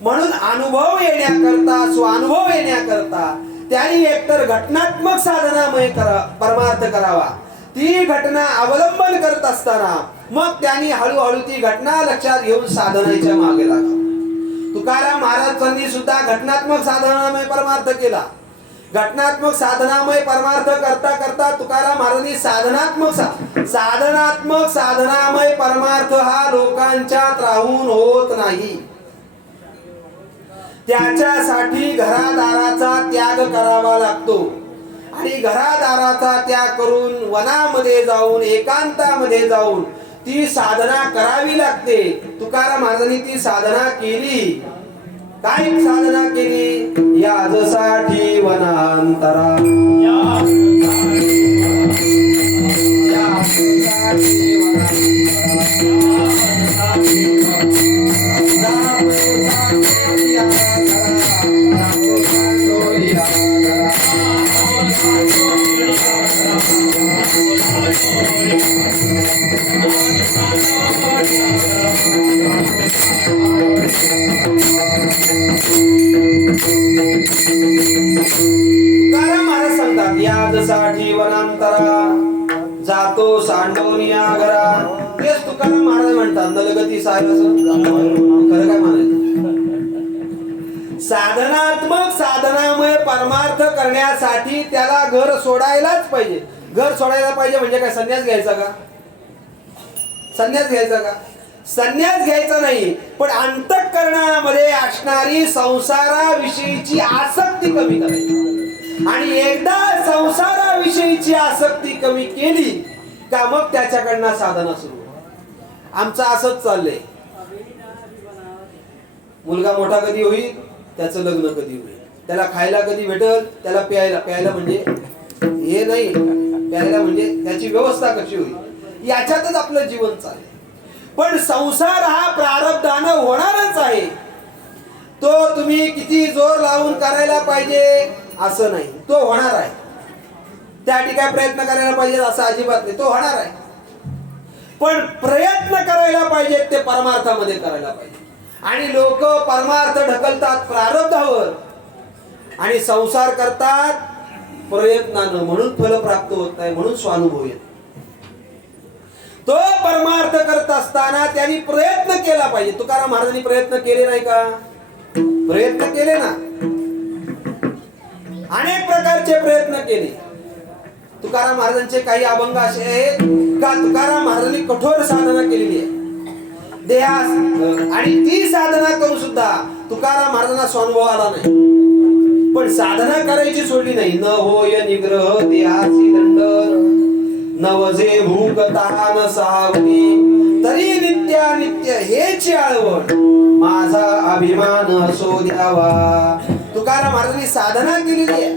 म्हणून अनुभव येण्याकरता स्वानुभव येण्याकरता त्यांनी एकतर घटनात्मक साधनामय परमार्थ करावा. ती घटना अवलंबन करत असताना मग त्यांनी हळूहळू ती घटना लक्षात घेऊन साधनाच्या मागे लागावं. तुकाराम महाराजांनी सुद्धा घटनात्मक साधनामय परमार्थ केला. घटनात्मक साधनामय परमार्थ करता करता तुकाराम महाराजांनी साधनात्मक साधनामय परमार्थ हा लोकांच्यात राहून होत नाही. त्याच्यासाठी घरादाराचा त्याग करावा लागतो आणि घरादाराचा त्याग करून वनामध्ये जाऊन एकांतामध्ये जाऊन ती साधना करावी लागते. तुकाराम महाराजांनी ती साधना केली. काय साधना केली? याजसाठी वनांतरा महाराज सांगतात याजसाठी वनांतरा जातो सांडोनिया घरा. तेच तुकाराम महाराज म्हणतात नलगती सारस. खरं काय म्हणायचं? साधनात्मक साधनामय परमार्थ करण्यासाठी त्याला घर सोडायलाच पाहिजे. घर सोडायला पाहिजे म्हणजे काय? संन्यास घ्यायचा का? संन्यास घ्यायचा का? संन्यास घ्यायचा नाही, पण अंतःकरणामध्ये असणारी संसाराविषयीची आसक्ती कमी करायची. आणि एकदा संसाराविषयीची आसक्ती कमी केली का मग त्याच्याकडनं साधना सुरू. आमचं असंच चाललंय. मुलगा मोठा कधी होईल, त्याचं लग्न कधी होईल, त्याला खायला कधी भेटल, त्याला प्यायला म्हणजे हे नाही, प्यायला म्हणजे त्याची व्यवस्था कशी होईल, याच्यातच आपलं जीवन चाललंय. पण संसार हा प्रारब्धानं होणारच आहे. तो तुम्ही किती जोर लावून करायला पाहिजे असं नाही, तो होणार आहे. त्या ठिकाणी प्रयत्न करायला पाहिजे असं अजिबात नाही, तो होणार आहे. पण प्रयत्न करायला पाहिजे ते परमार्थामध्ये करायला पाहिजे. आणि लोक परमार्थ ढकलतात प्रारब्धावर आणि संसार करतात प्रयत्नानं, म्हणून फल प्राप्त होत नाही, म्हणून स्वानुभव येत. तो परमार्थ करत असताना त्यांनी प्रयत्न केला पाहिजे. तुकाराम महाराजांनी प्रयत्न केले नाही का? प्रयत्न केले ना, अनेक प्रकारचे प्रयत्न केले. तुकाराम महाराजांचे काही अभंग असे आहेत का तुकाराम महाराजांनी कठोर साधना केलेली आहे देहास, आणि ती साधना करून सुद्धा तुकाराम महाराजांना स्वानुभव आला नाही. पण साधना करायची सोडली नाही. न होय निग्रह देहासी दंड नवजे भूक तहान सावली तरी नित्य हेची आळवण माझा अभिमान असो द्यावा. तुकाराम महाराजांनी साधना केलेली आहे,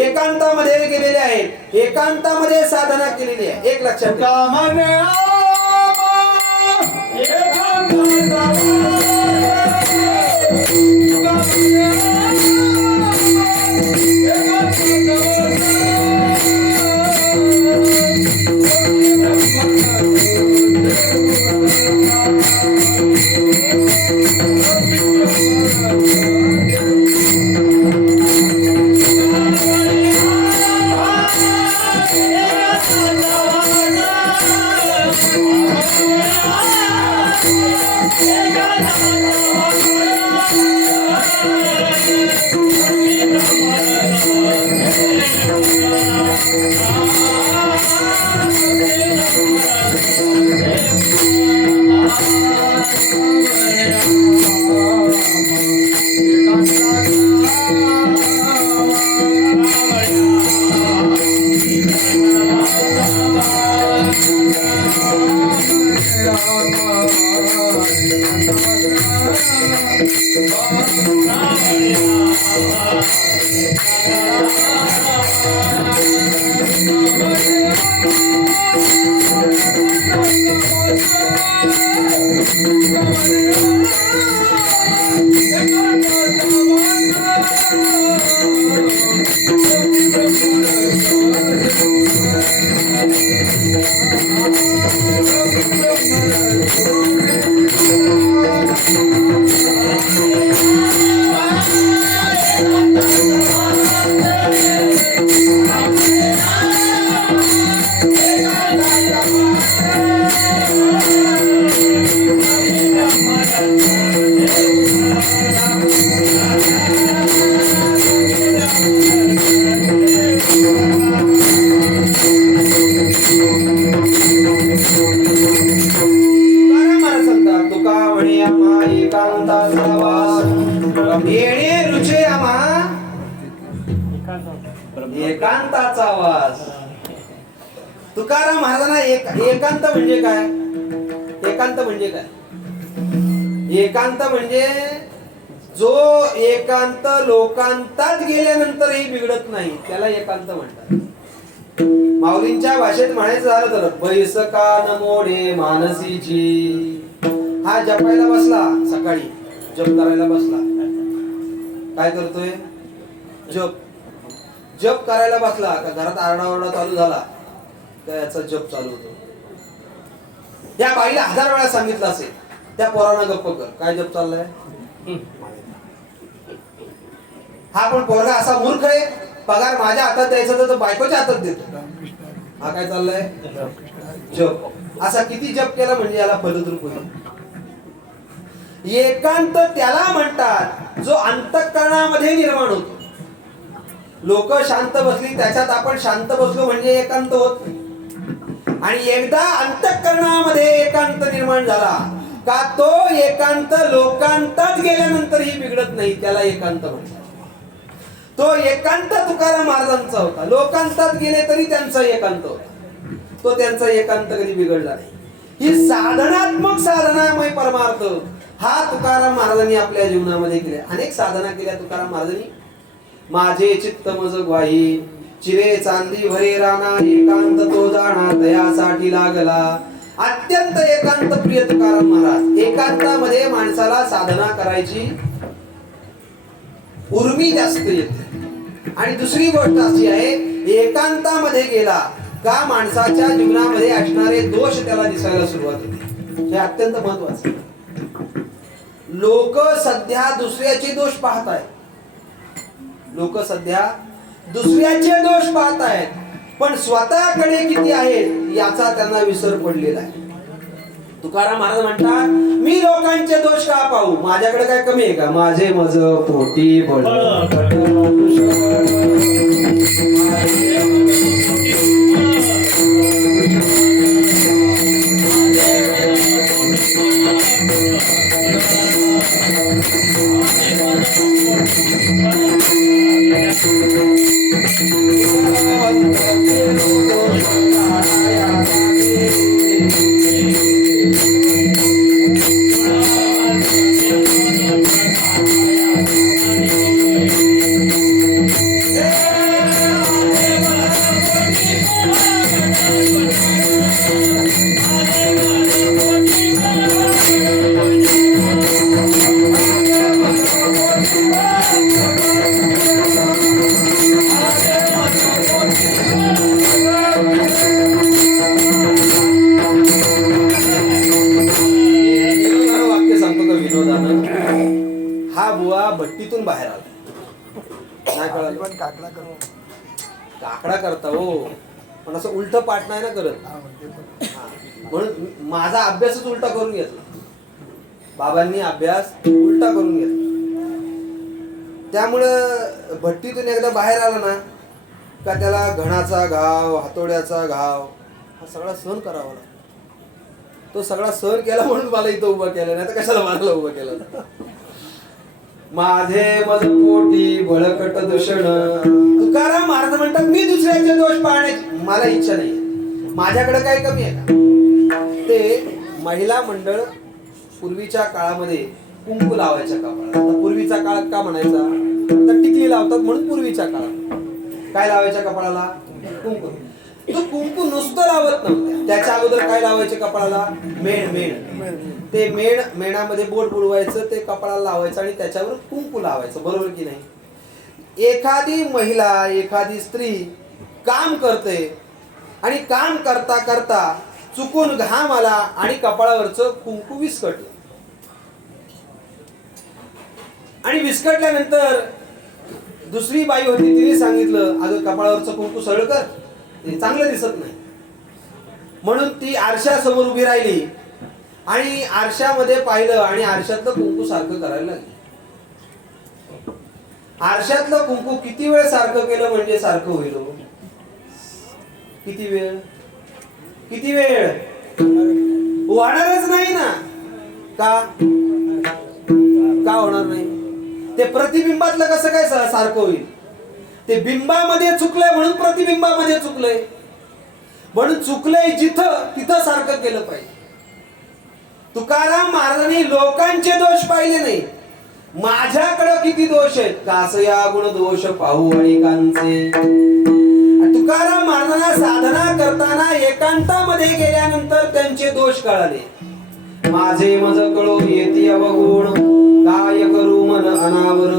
एकांतामध्ये गेलेले आहेत, एकांतामध्ये साधना केलेली आहे. एक लक्षात ठेवा. तुकाराम महाराज सांगतात, तुका म्हणे आम्हा एकांताचा वास, येणे रुचे आम्हा एकांताचा वास. तुकाराम महाराजांना एकांत म्हणजे काय? एकांत म्हणजे काय? एकांत म्हणजे जो एकांत लोकांतात गेल्यानंतरही बिघडत नाही त्याला एकांत म्हणतात. माऊलींच्या भाषेत म्हणायचं झालं तर बैसका न मोडे मानसीची. हा जपायला बसला, सकाळी जप करायला बसला. काय करतोय? जप. जप करायला बसला का घरात आरडाओरडा चालू झाला का याचा जप चालू होतो. या बाईला 1000 वेळा सांगितलं असेल त्या पोरांना गप्प कर, काय जप चाललाय. हा पण पोरगा असा मूर्ख आहे, पगार माझ्या हातात द्यायचा तर बायकोच्या हातात देतो. हा काय चाललाय? जप. असा किती जप केला म्हणजे याला फलद्रूप होईल. एकांत त्याला म्हणतात जो अंतःकरणामध्ये निर्माण होतो. लोक शांत बसली त्याच्यात आपण शांत बसलो म्हणजे एकांत होत नाही. आणि एकदा अंतःकरणामध्ये एकांत निर्माण झाला का तो एकांत लोकांतात गेल्यानंतरही बिघडत नाही, त्याला एकांत म्हणतात. तो एकांत तुकाराम महाराजांचा होता. लोकांतात गेले तरी त्यांचा एकांत होता. तो त्यांचा एकांत कधी बिघडला नाही. ही साधनात्मक साधनामय परमार्थ हा तुकाराम महाराजांनी आपल्या जीवनामध्ये केला. अनेक साधना केल्या तुकाराम महाराजांनी. माझे चित्त मज ग्वाही चिरे चांदी भरे राणा एकांत तो जाणा तयासाठी लागला. अत्यंत एकांत प्रिय तुकाराम महाराज. एकांतामध्ये माणसाला साधना करायची उर्मी जास्त येते. आणि दुसरी गोष्ट अशी आहे, एकांतामध्ये गेला का माणसाच्या जीवनामध्ये असणारे दोष त्याला दिसायला सुरुवात होते. हे अत्यंत महत्वाचं. लोक सध्या दुसऱ्याचे दोष पाहत आहेत. लोक सध्या दुसऱ्याचे दोष पाहत आहेत, पण स्वतःकडे किती आहेत याचा त्यांना विसर पडलेला आहे. तुकाराम महाराज म्हणतात, मी लोकांचे दोष का पाहू, माझ्याकडे काय कमी आहे का. माझे मज पोटी बळ भट्टीतून बाहेर आला. काय कळालं? काकडा करता हो, पण असं उलट पाठ नाही ना करत. म्हणून माझा अभ्यासच उलटा करून घेतला. बाबांनी अभ्यास उलटा करून घेतला. त्यामुळं भट्टीतून एकदा बाहेर आला ना का त्याला घणाचा घाव, हातोड्याचा घाव हा सगळा सहन करावा लागतो. तो सगळा सहन केला म्हणून मला इथं उभं केलं, नाही तर कशाला मला उभं केलं. माझे मज पोटी बळकट दूषण. तुकाराम महाराज म्हणतात मी दुसऱ्याचे दोष पाहण्याची मला इच्छा नाही. माझ्याकडे काय कमी आहे का? ते महिला मंडळ पूर्वीच्या काळामध्ये कुंकू लावायच्या कपाळाला. आता पूर्वीचा काळ का म्हणायचा? आता टिकली लावतात म्हणून पूर्वीच्या काळात काय लावायच्या कपाळाला? कुंकू. तो कुंकू नुसतं लावत नव्हतं. त्याच्या अगोदर काय लावायचे कपाळाला? मेण. ते मेणामध्ये बोट बुडवायचं, ते कपाळाला लावायचं आणि त्याच्यावर कुंकू लावायचं. बरोबर की नाही? एखादी महिला, एखादी स्त्री काम करते आणि काम करता करता चुकून घाम आला आणि कपाळावरचं कुंकू विस्कटलं. आणि विस्कटल्यानंतर दुसरी बाई होती, तिने सांगितलं अगं कपाळावरचं कुंकू सरळ कर, ते चांगलं दिसत नाही. म्हणून ती आरशासमोर उभी राहिली आणि आरशामध्ये पाहिलं आणि आरशातलं कुंकू सारखं करायला लागली. आरशातलं कुंकू किती वेळ सारखं केलं म्हणजे सारखं होईल? किती वेळ? होणारच नाही ना. का होणार नाही? ते प्रतिबिंबातलं कसं काय सारखं होईल? ते बिंबामध्ये चुकलंय म्हणून प्रतिबिंबामध्ये चुकलंय. म्हणून चुकलंय जिथं तिथं सारखं केलं पाहिजे. तुकाराम महाराजांनी लोकांचे दोष पाहिले नाही, माझ्याकडे किती दोष आहेत कासया गुण दोष पाहू अनेकांचे. तुकाराम महाराजांना साधना करताना एकांतामध्ये गेल्यानंतर त्यांचे दोष कळाले. माझे मज कळो येती अवगुण, काय करू मन अनावर,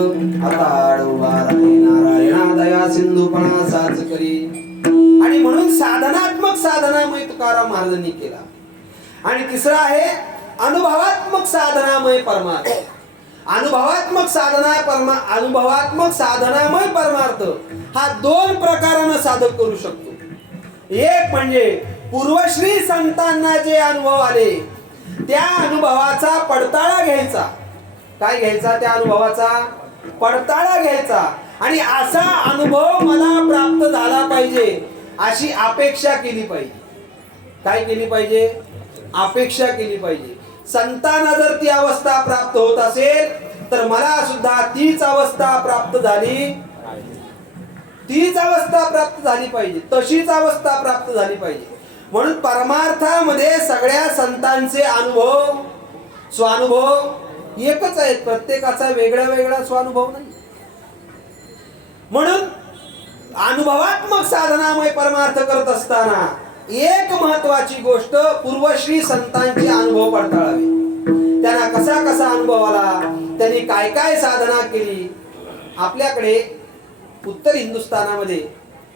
आता आडवा राही नारायणा दया सिंधुपणा साच करी. आणि म्हणून साधनात्मक साधनामय तुकाराम महाराजांनी केला. आणि तिसरा आहे अनुभवात्मक साधनामय परमार्थ. अनुभवात्मक साधनामय परमार्थ हा दोन प्रकारानं साधक करू शकतो. एक म्हणजे पूर्वश्री संतांना जे अनुभव आले त्या अनुभवाचा पडताळा घ्यायचा. काय घ्यायचा? त्या अनुभवाचा पडताळा घ्यायचा आणि असा अनुभव मला प्राप्त झाला पाहिजे अशी अपेक्षा केली पाहिजे. काय केली पाहिजे? अपेक्षा केली पाहिजे. संतांना जर ती अवस्था प्राप्त होत असेल तर मला सुद्धा तीच अवस्था प्राप्त झाली पाहिजे, तशीच अवस्था प्राप्त झाली पाहिजे. म्हणून परमार्थामध्ये सगळ्या संतांचे अनुभव, स्वानुभव एकच आहेत. प्रत्येकाचा वेगळा वेगळा स्वानुभव नाही. म्हणून अनुभवात्मक साधनामय परमार्थ करत असताना एक महत्वाची गोष्ट पूर्वश्री संतांचे अनुभव पडताळावे. त्यांना कसा कसा अनुभव आला, त्यांनी काय काय साधना केली. आपल्याकडे उत्तर हिंदुस्थानामध्ये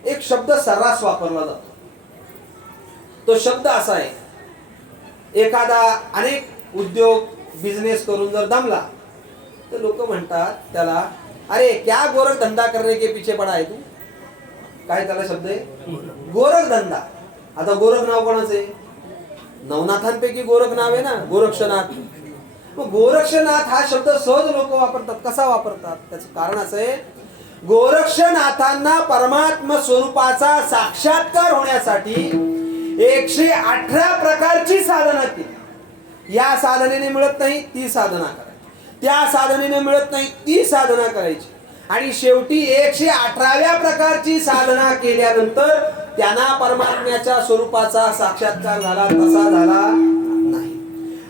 एक शब्द सर्रास वापरला जातो. तो शब्द असा आहे, एखादा अनेक उद्योग बिझनेस करून जर दमला तर लोक म्हणतात त्याला, अरे क्या गोरख धंदा करने के पीछे पडा आहे तू. काय त्याला शब्द आहे? गोरख धंदा. आता गोरख नाव कोणाचं आहे? नवनाथांपैकी गोरख नाव आहे ना, गोरक्षनाथ. मग गोरक्षनाथ हा शब्द सहज लोक वापरतात. कसा वापरतात? त्याचं कारण असं आहे, गोरक्षनाथांना परमात्मा स्वरूपाचा साक्षात्कार होण्यासाठी 118 प्रकारची साधना केली. या साधनेने मिळत नाही ती साधना करायची, त्या साधनेने मिळत नाही ती साधना करायची आणि शेवटी 118व्या प्रकारची साधना केल्यानंतर त्यांना परमात्म्याच्या स्वरूपाचा साक्षात्कार झाला, तसा झाला नाही.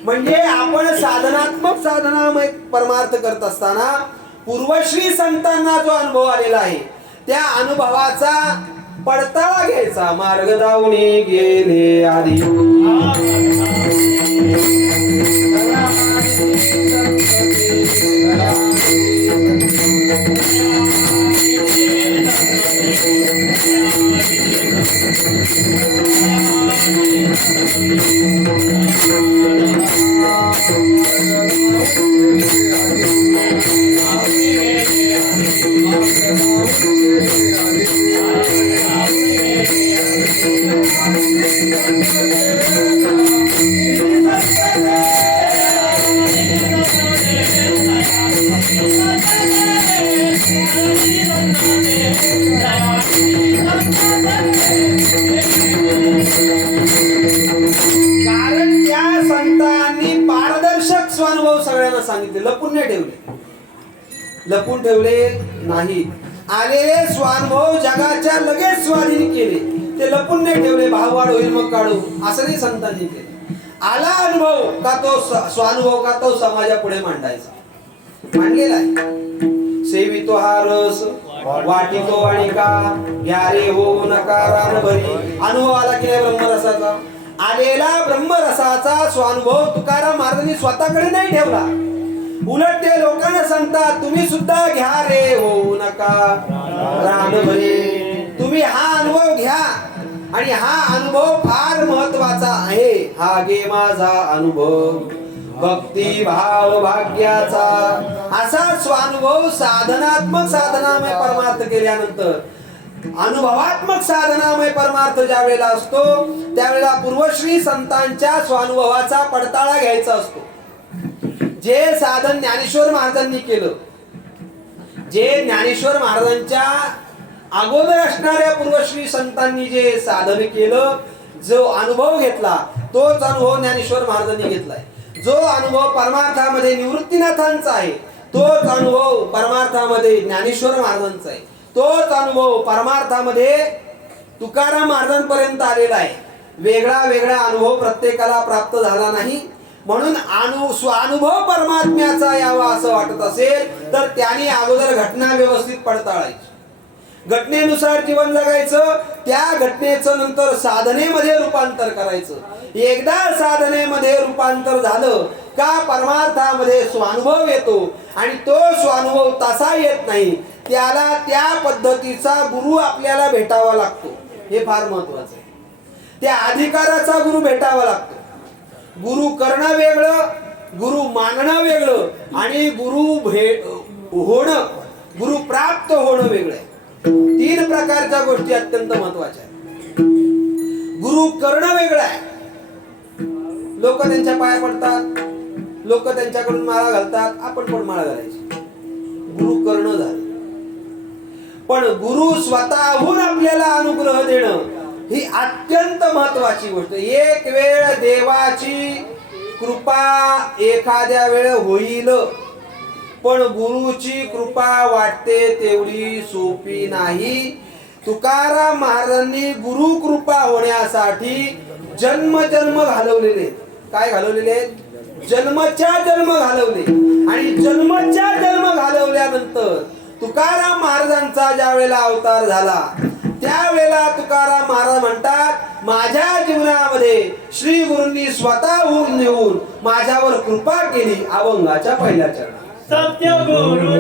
म्हणजे आपण साधनात्मक साधनामय परमार्थ करत असताना पूर्वश्री संतांना जो अनुभव आलेला आहे त्या अनुभवाचा पडताळा घ्यायचा. मार्ग दावणी गेले आधी स्वानुभव सगळ्यांना सांगितले, लपून नाही ठेवले. लपून ठेवले नाही. आलेले स्वानुभव जगाच्या लगेच स्वाधीन केले. ते लपून नाही ठेवले, भाववाढ होईल मग काढू असं नाही संतांनी केलं. आला अनुभव का तो स्वानुभव का तो समाजापुढे मांडायचा. मांडलेला आहे. सेवितो हा रस वाटितो वाणिका घ्या रे हो नका रान भरी. अनुभव आला की नाही ब्रह्मरसाचा. आलेला ब्रह्मरसाचा स्वानुभव तुकाराम महाराजांनी स्वतःकडे नाही ठेवला. उलट ते लोकांना सांगतात तुम्ही सुद्धा घ्या रे हो नका रान भरी. तुम्ही हा अनुभव घ्या आणि हा अनुभव फार महत्वाचा आहे. हा गे माझा अनुभव भक्ती भाव भाग्याचा. असा स्वानुभव साधनात्मक साधनामय परमार्थ केल्यानंतर अनुभवात्मक साधनामय परमार्थ ज्या वेळेला असतो त्यावेळेला पूर्वश्री संतांच्या स्वानुभवाचा पडताळा घ्यायचा असतो. जे साधन ज्ञानेश्वर महाराजांनी केलं, जे ज्ञानेश्वर महाराजांच्या अगोदर असणाऱ्या पूर्वश्री संतांनी जे साधन केलं, जो अनुभव घेतला तोच अनुभव ज्ञानेश्वर महाराजांनी घेतलाय. जो अनुभव परमार्थामध्ये निवृत्तीनाथांचा आहे तोच अनुभव परमार्थामध्ये ज्ञानेश्वर महाराजांचा आहे. तोच अनुभव परमार्थामध्ये तुकाराम महाराजांपर्यंत आलेला आहे. वेगळा वेगळा अनुभव प्रत्येकाला प्राप्त झाला नाही. म्हणून स्वानुभव परमात्म्याचा यावा असं वाटत असेल तर त्याने अगोदर घटना व्यवस्थित पडताळायची. घटनेनुसार जीवन जगायचं. त्या घटनेचं नंतर साधनेमध्ये रूपांतर करायचं. एकदा साधनेमध्ये रूपांतर झालं का परमार्थामध्ये स्वानुभव येतो आणि तो स्वानुभव तसा येत नाही. त्याला त्या पद्धतीचा गुरु आपल्याला भेटावा लागतो. हे फार महत्वाचं आहे. त्या अधिकाराचा गुरु भेटावा लागतो. गुरु करणं वेगळं, गुरु मानणं वेगळं आणि गुरु होणं, गुरु प्राप्त होणं वेगळं. तीन प्रकारच्या गोष्टी अत्यंत महत्वाच्या आहेत. गुरु करणं वेगळं आहे. लोक त्यांच्या पाया पडतात, लोक त्यांच्याकडून माळा घालतात, आपण पण माळा घालायची. गुरु करणं झालं. पण गुरु स्वतःहून आपल्याला अनुग्रह देणं ही अत्यंत महत्वाची गोष्ट. एक वेळ देवाची कृपा एखाद्या वेळ होईल, पण गुरुची कृपा वाटते तेवढी सोपी नाही. तुकाराम महाराजांनी गुरु कृपा होण्यासाठी जन्म जन्म घालवलेले. काय घालवलेले? जन्मच्या जन्म घालवले. आणि जन्मच्या जन्म घालवल्यानंतर तुकाराम महाराजांचा ज्या वेळेला अवतार झाला त्यावेळेला तुकाराम महाराज म्हणतात माझ्या जीवनामध्ये श्री गुरूंनी स्वतःहून येऊन माझ्यावर कृपा केली अभंगाच्या पहिल्या चरणात. सत्य गुरु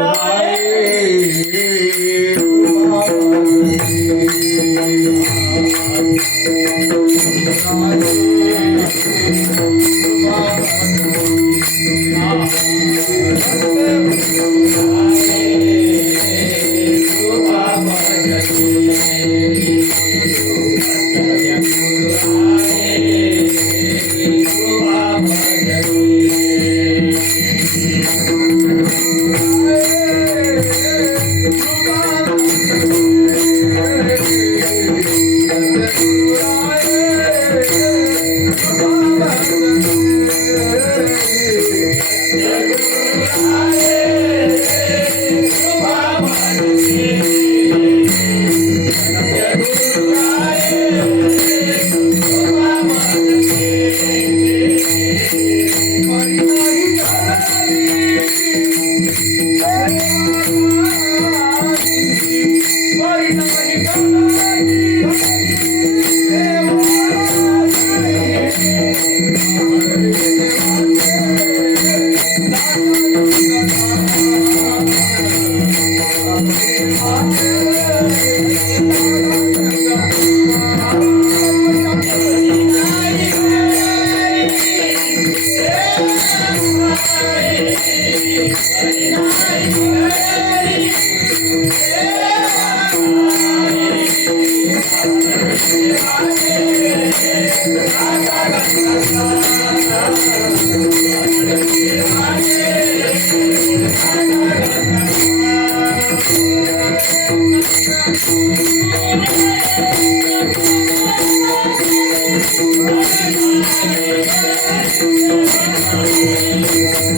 Thank you.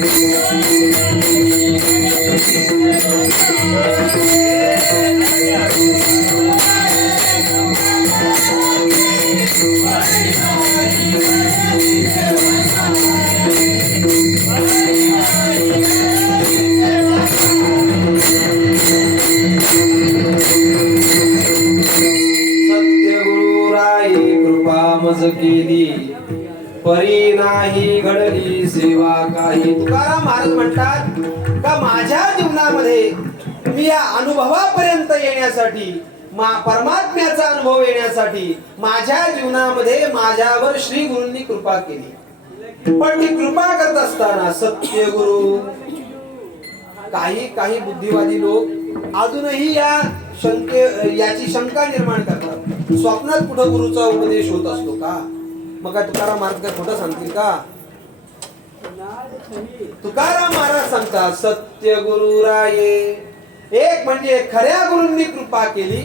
परी नाही घडली सेवा काही. तुकाराम महाराज म्हणतात का माझ्या जीवनामध्ये मी या अनुभवापर्यंत येण्यासाठी परमात्म्याचा अनुभव येण्यासाठी माझ्या जीवनामध्ये माझ्यावर श्री गुरूंनी कृपा केली. पण ती कृपा करत असताना सत्य गुरु काही काही बुद्धिवादी लोक अजूनही याची शंका निर्माण करतात. स्वप्नात कुठं गुरुचा उपदेश होत असतो का? मग काय तुकाराम महाराज काय खोटं सांगतील का? तुकाराम महाराज सांगतात सत्य गुरु राये. एक म्हणजे खऱ्या गुरूंनी कृपा केली.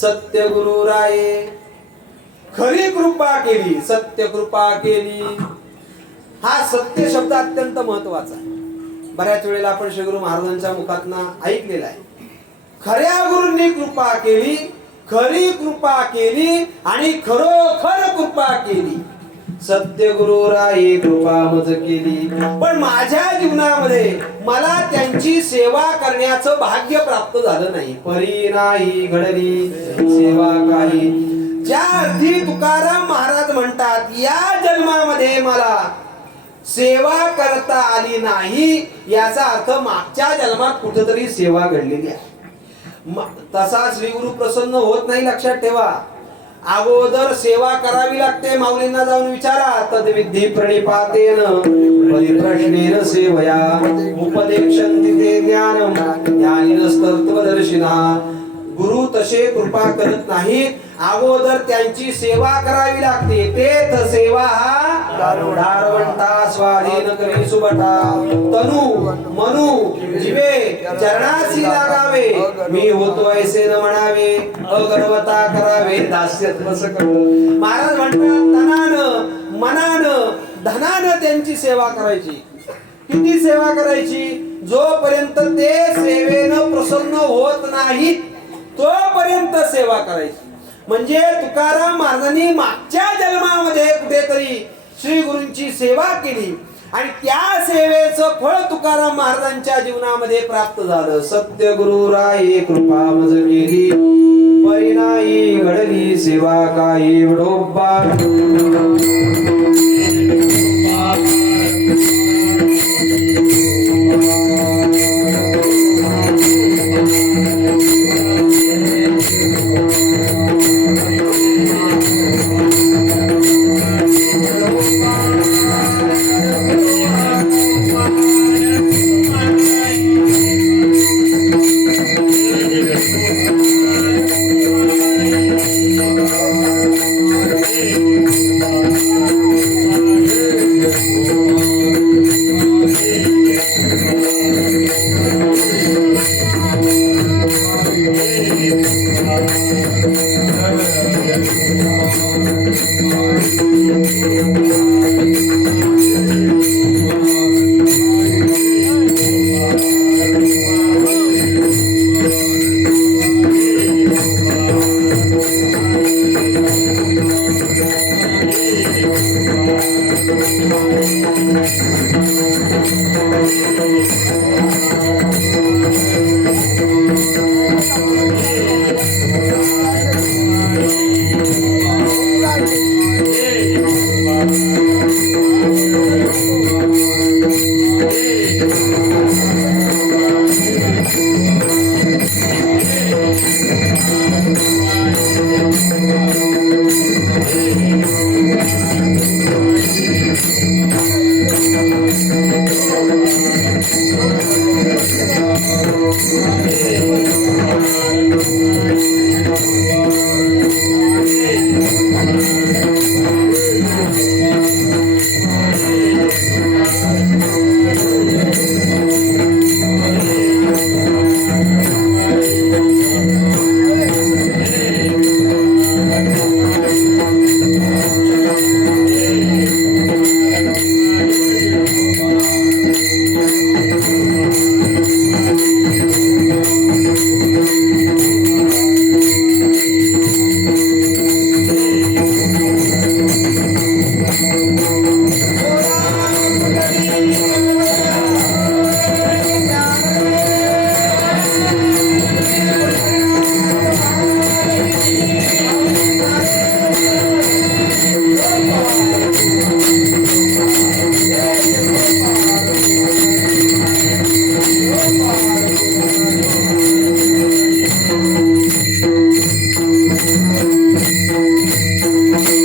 सत्य गुरु राये खरी कृपा केली, सत्य कृपा केली. हा सत्य शब्द अत्यंत महत्वाचा आहे. बऱ्याच वेळेला आपण श्री गुरु महाराजांच्या मुखातनं ऐकलेला आहे. खऱ्या गुरूंनी कृपा केली, खरी कृपा केली आणि खरोखर कृपा केली. सत्य गुरु राये कृपा मज केली. पण माझ्या जीवनामध्ये मला त्यांची सेवा करण्याचं भाग्य प्राप्त झालं नाही. परी नाही घडली सेवा काही. ज्या अर्थी तुकाराम महाराज म्हणतात या जन्मामध्ये मला सेवा करता आली नाही, याचा अर्थ मागच्या जन्मात कुठेतरी सेवा घडलेली आहे. तसा श्री गुरु प्रसन्न होत नाही, लक्षात ठेवा. अगोदर सेवा करावी लागते. माऊलींना जाऊन विचारा. तद्विधी प्रणिपातेन परिप्रश्नेन सेवया उपदेक्षन्ति ते ज्ञानम ज्ञानिनस्तत्वदर्शिना. गुरु तसे कृपा करत नाहीत. अगोदर त्यांची सेवा करावी लागते. तेथ सेवा दारुढारवंता स्वाधीन करी सुबटा. तनु मनु जीवे चरणासी लागावे. मी होतो ऐसे न म्हणावे. अगर्वता करावे दास्यत्व सकळ. महाराज म्हणतात तनानं मनानं धनानं त्यांची सेवा करायची. किती सेवा करायची? जोपर्यंत ते सेवेनं प्रसन्न होत नाहीत तोपर्यंत सेवा करायची. म्हणजे तुकाराम महाराजांनी मागच्या जन्मामध्ये कुठेतरी श्री गुरूंची सेवा केली आणि त्या सेवेचं फळ तुकाराम महाराजांच्या जीवनामध्ये प्राप्त झालं. सत्य गुरु राये कृपा मज केली. परिणाई घडली सेवा काही. विडोबा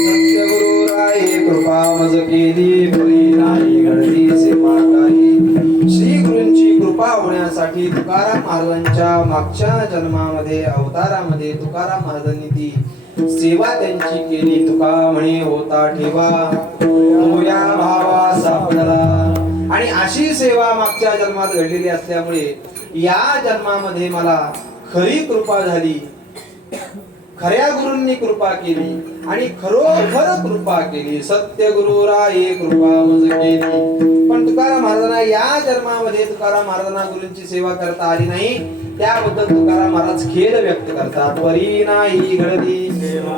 सत्यगुरु राय कृपा मज केली बळी नाही घडली सेवा काही. श्री गुरूंची कृपा होण्यासाठी तुकाराम महाराजांच्या मागच्या जन्मामध्ये अवतारामध्ये तुकाराम महाराजांनी ती सेवा त्यांची केली. तुका म्हणे होता ठेवा होया भावा सापडला. आणि अशी सेवा मागच्या जन्मात घडलेली असल्यामुळे या जन्मामध्ये मला खरी कृपा झाली. खऱ्या गुरूंनी कृपा केली आणि खरोखर कृपा केली. सत्य गुरु राये कृपा मज केली. पण तुकाराम महाराजांना या जन्मामध्ये तुकाराम महाराजांना गुरूंची सेवा करता आली नाही. त्याबद्दल तुकाराम महाराज खेद व्यक्त करतात. परी नाही घडली सेवा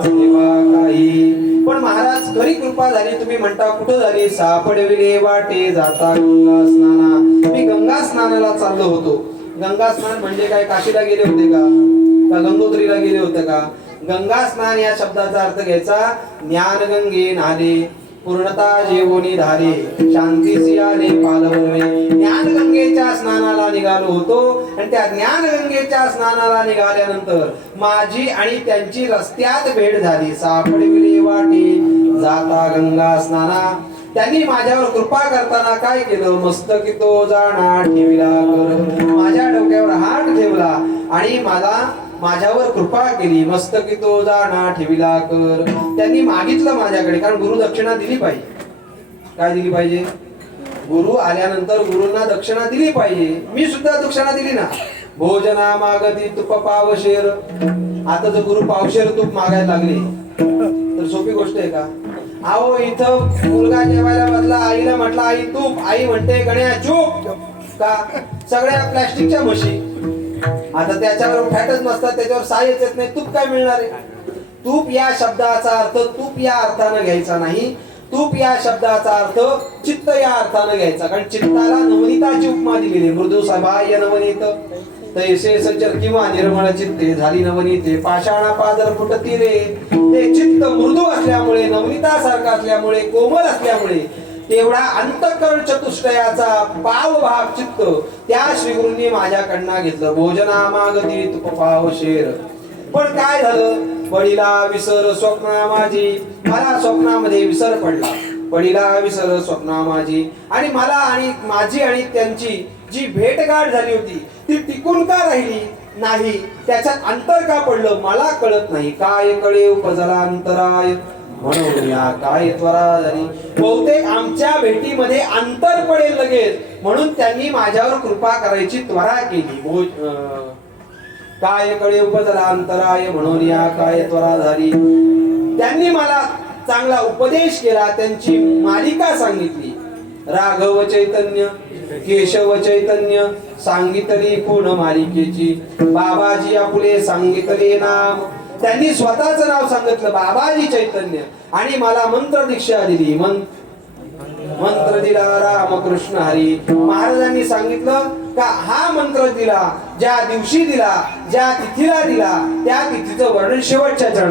काही. पण महाराज खरी कृपा झाली. तुम्ही म्हणता कुठं झाली? सापडविले वाटे जाता गंगा स्नाना. मी गंगा स्नानाला चाललो होतो. गंगा स्नान म्हणजे काय? काशीला गेले होते का गंगोत्रीला गेले होते का? गंगा स्नान या शब्दाचा अर्थ घ्यायचा ज्ञान गंगे नाले पूर्णता जेवोनी धारे शांतीसी आले पालवणे. ज्ञान गंगेच्या स्नानाला निघालो होतो आणि त्या ज्ञान गंगेच्या स्नानाला निघाल्यानंतर माझी आणि त्यांची रस्त्यात भेट झाली. सापडविले वाटे जाता गंगा स्नाना. त्यांनी माझ्यावर कृपा करताना काय केलं? मस्तकी तो जाणा ठेविला कर. माझ्या डोक्यावर हात ठेवला आणि माझ्यावर कृपा केली. मस्तकी तो जाणा ठेविला कर. त्यांनी मागितलं माझ्याकडे, कारण गुरु दक्षिणा दिली पाहिजे. काय दिली पाहिजे? गुरु आल्यानंतर गुरूंना दक्षिणा दिली पाहिजे. मी सुद्धा दक्षिणा दिली ना. भोजना मागती तुप पावशेर. आता जर गुरु पावशेर तूप मागायला लागले तर सोपी गोष्ट आहे का? अहो इथं मुलगा जेवायला बसला, आईला म्हटलं आई तूप, आई म्हणते गण्या चूप. का? सगळ्या प्लॅस्टिकच्या म्हशी. आता त्याच्यावर फॅटच नसतात, त्याच्यावर सायच येत नाही, तूप काय मिळणार आहे? तूप या शब्दाचा अर्थ तूप या अर्थानं घ्यायचा नाही. तूप या शब्दाचा अर्थ चित्त या अर्थानं घ्यायचा. कारण चित्ताला नवनीताची उपमा दिलेली. मृदू सभाय नवनीत तैसे सचर किंवा निर्मळ चित्ते झाली नवनीते. पाषाणा पादर फुटती रे. ते चित्त मृदू असल्यामुळे, नवनीतासारखं असल्यामुळे, कोमल असल्यामुळे तेवढा अंतःकरण चतुष्टयाचा पाव भाग चित्त त्या श्री गुरूंनी माझ्याकडनं घेतलं. भोजना मागती तुप पाव शेर. पण काय झालं? पडीला विसर स्वप्ना माझी. मला स्वप्नामध्ये विसर पडला. पडीला विसर स्वप्ना माझी. आणि मला आणि माझी आणि त्यांची जी भेटगाठ झाली होती ती टिकून का राहिली नाही? त्याच्यात अंतर का पडलं मला कळत नाही. काय कळे उपजला अंतराय म्हणून या काय त्वरा झाली. बहुतेक आमच्या भेटीमध्ये अंतर पडेल लगेच म्हणून त्यांनी माझ्यावर कृपा करायची त्वरा केली. काय कळे उपजला अंतराय म्हणून या काय त्वरा झाली. त्यांनी मला चांगला उपदेश केला. त्यांची मालिका सांगितली. राघव चैतन्य केशव चैतन्य सांगितली कोण मालिकेची. बाबाजी आपुले सांगितले नाम. त्यांनी स्वतःच नाव सांगितलं बाबाजी चैतन्य आणि मला मंत्र दीक्षा दिली. मंत्र दिला रामकृष्ण हरी. महाराजांनी सांगितलं का हा मंत्र दिला ज्या दिवशी दिला, ज्या तिथीला दिला, त्या तिथीचं वर्णन शेवटच्या चरणात.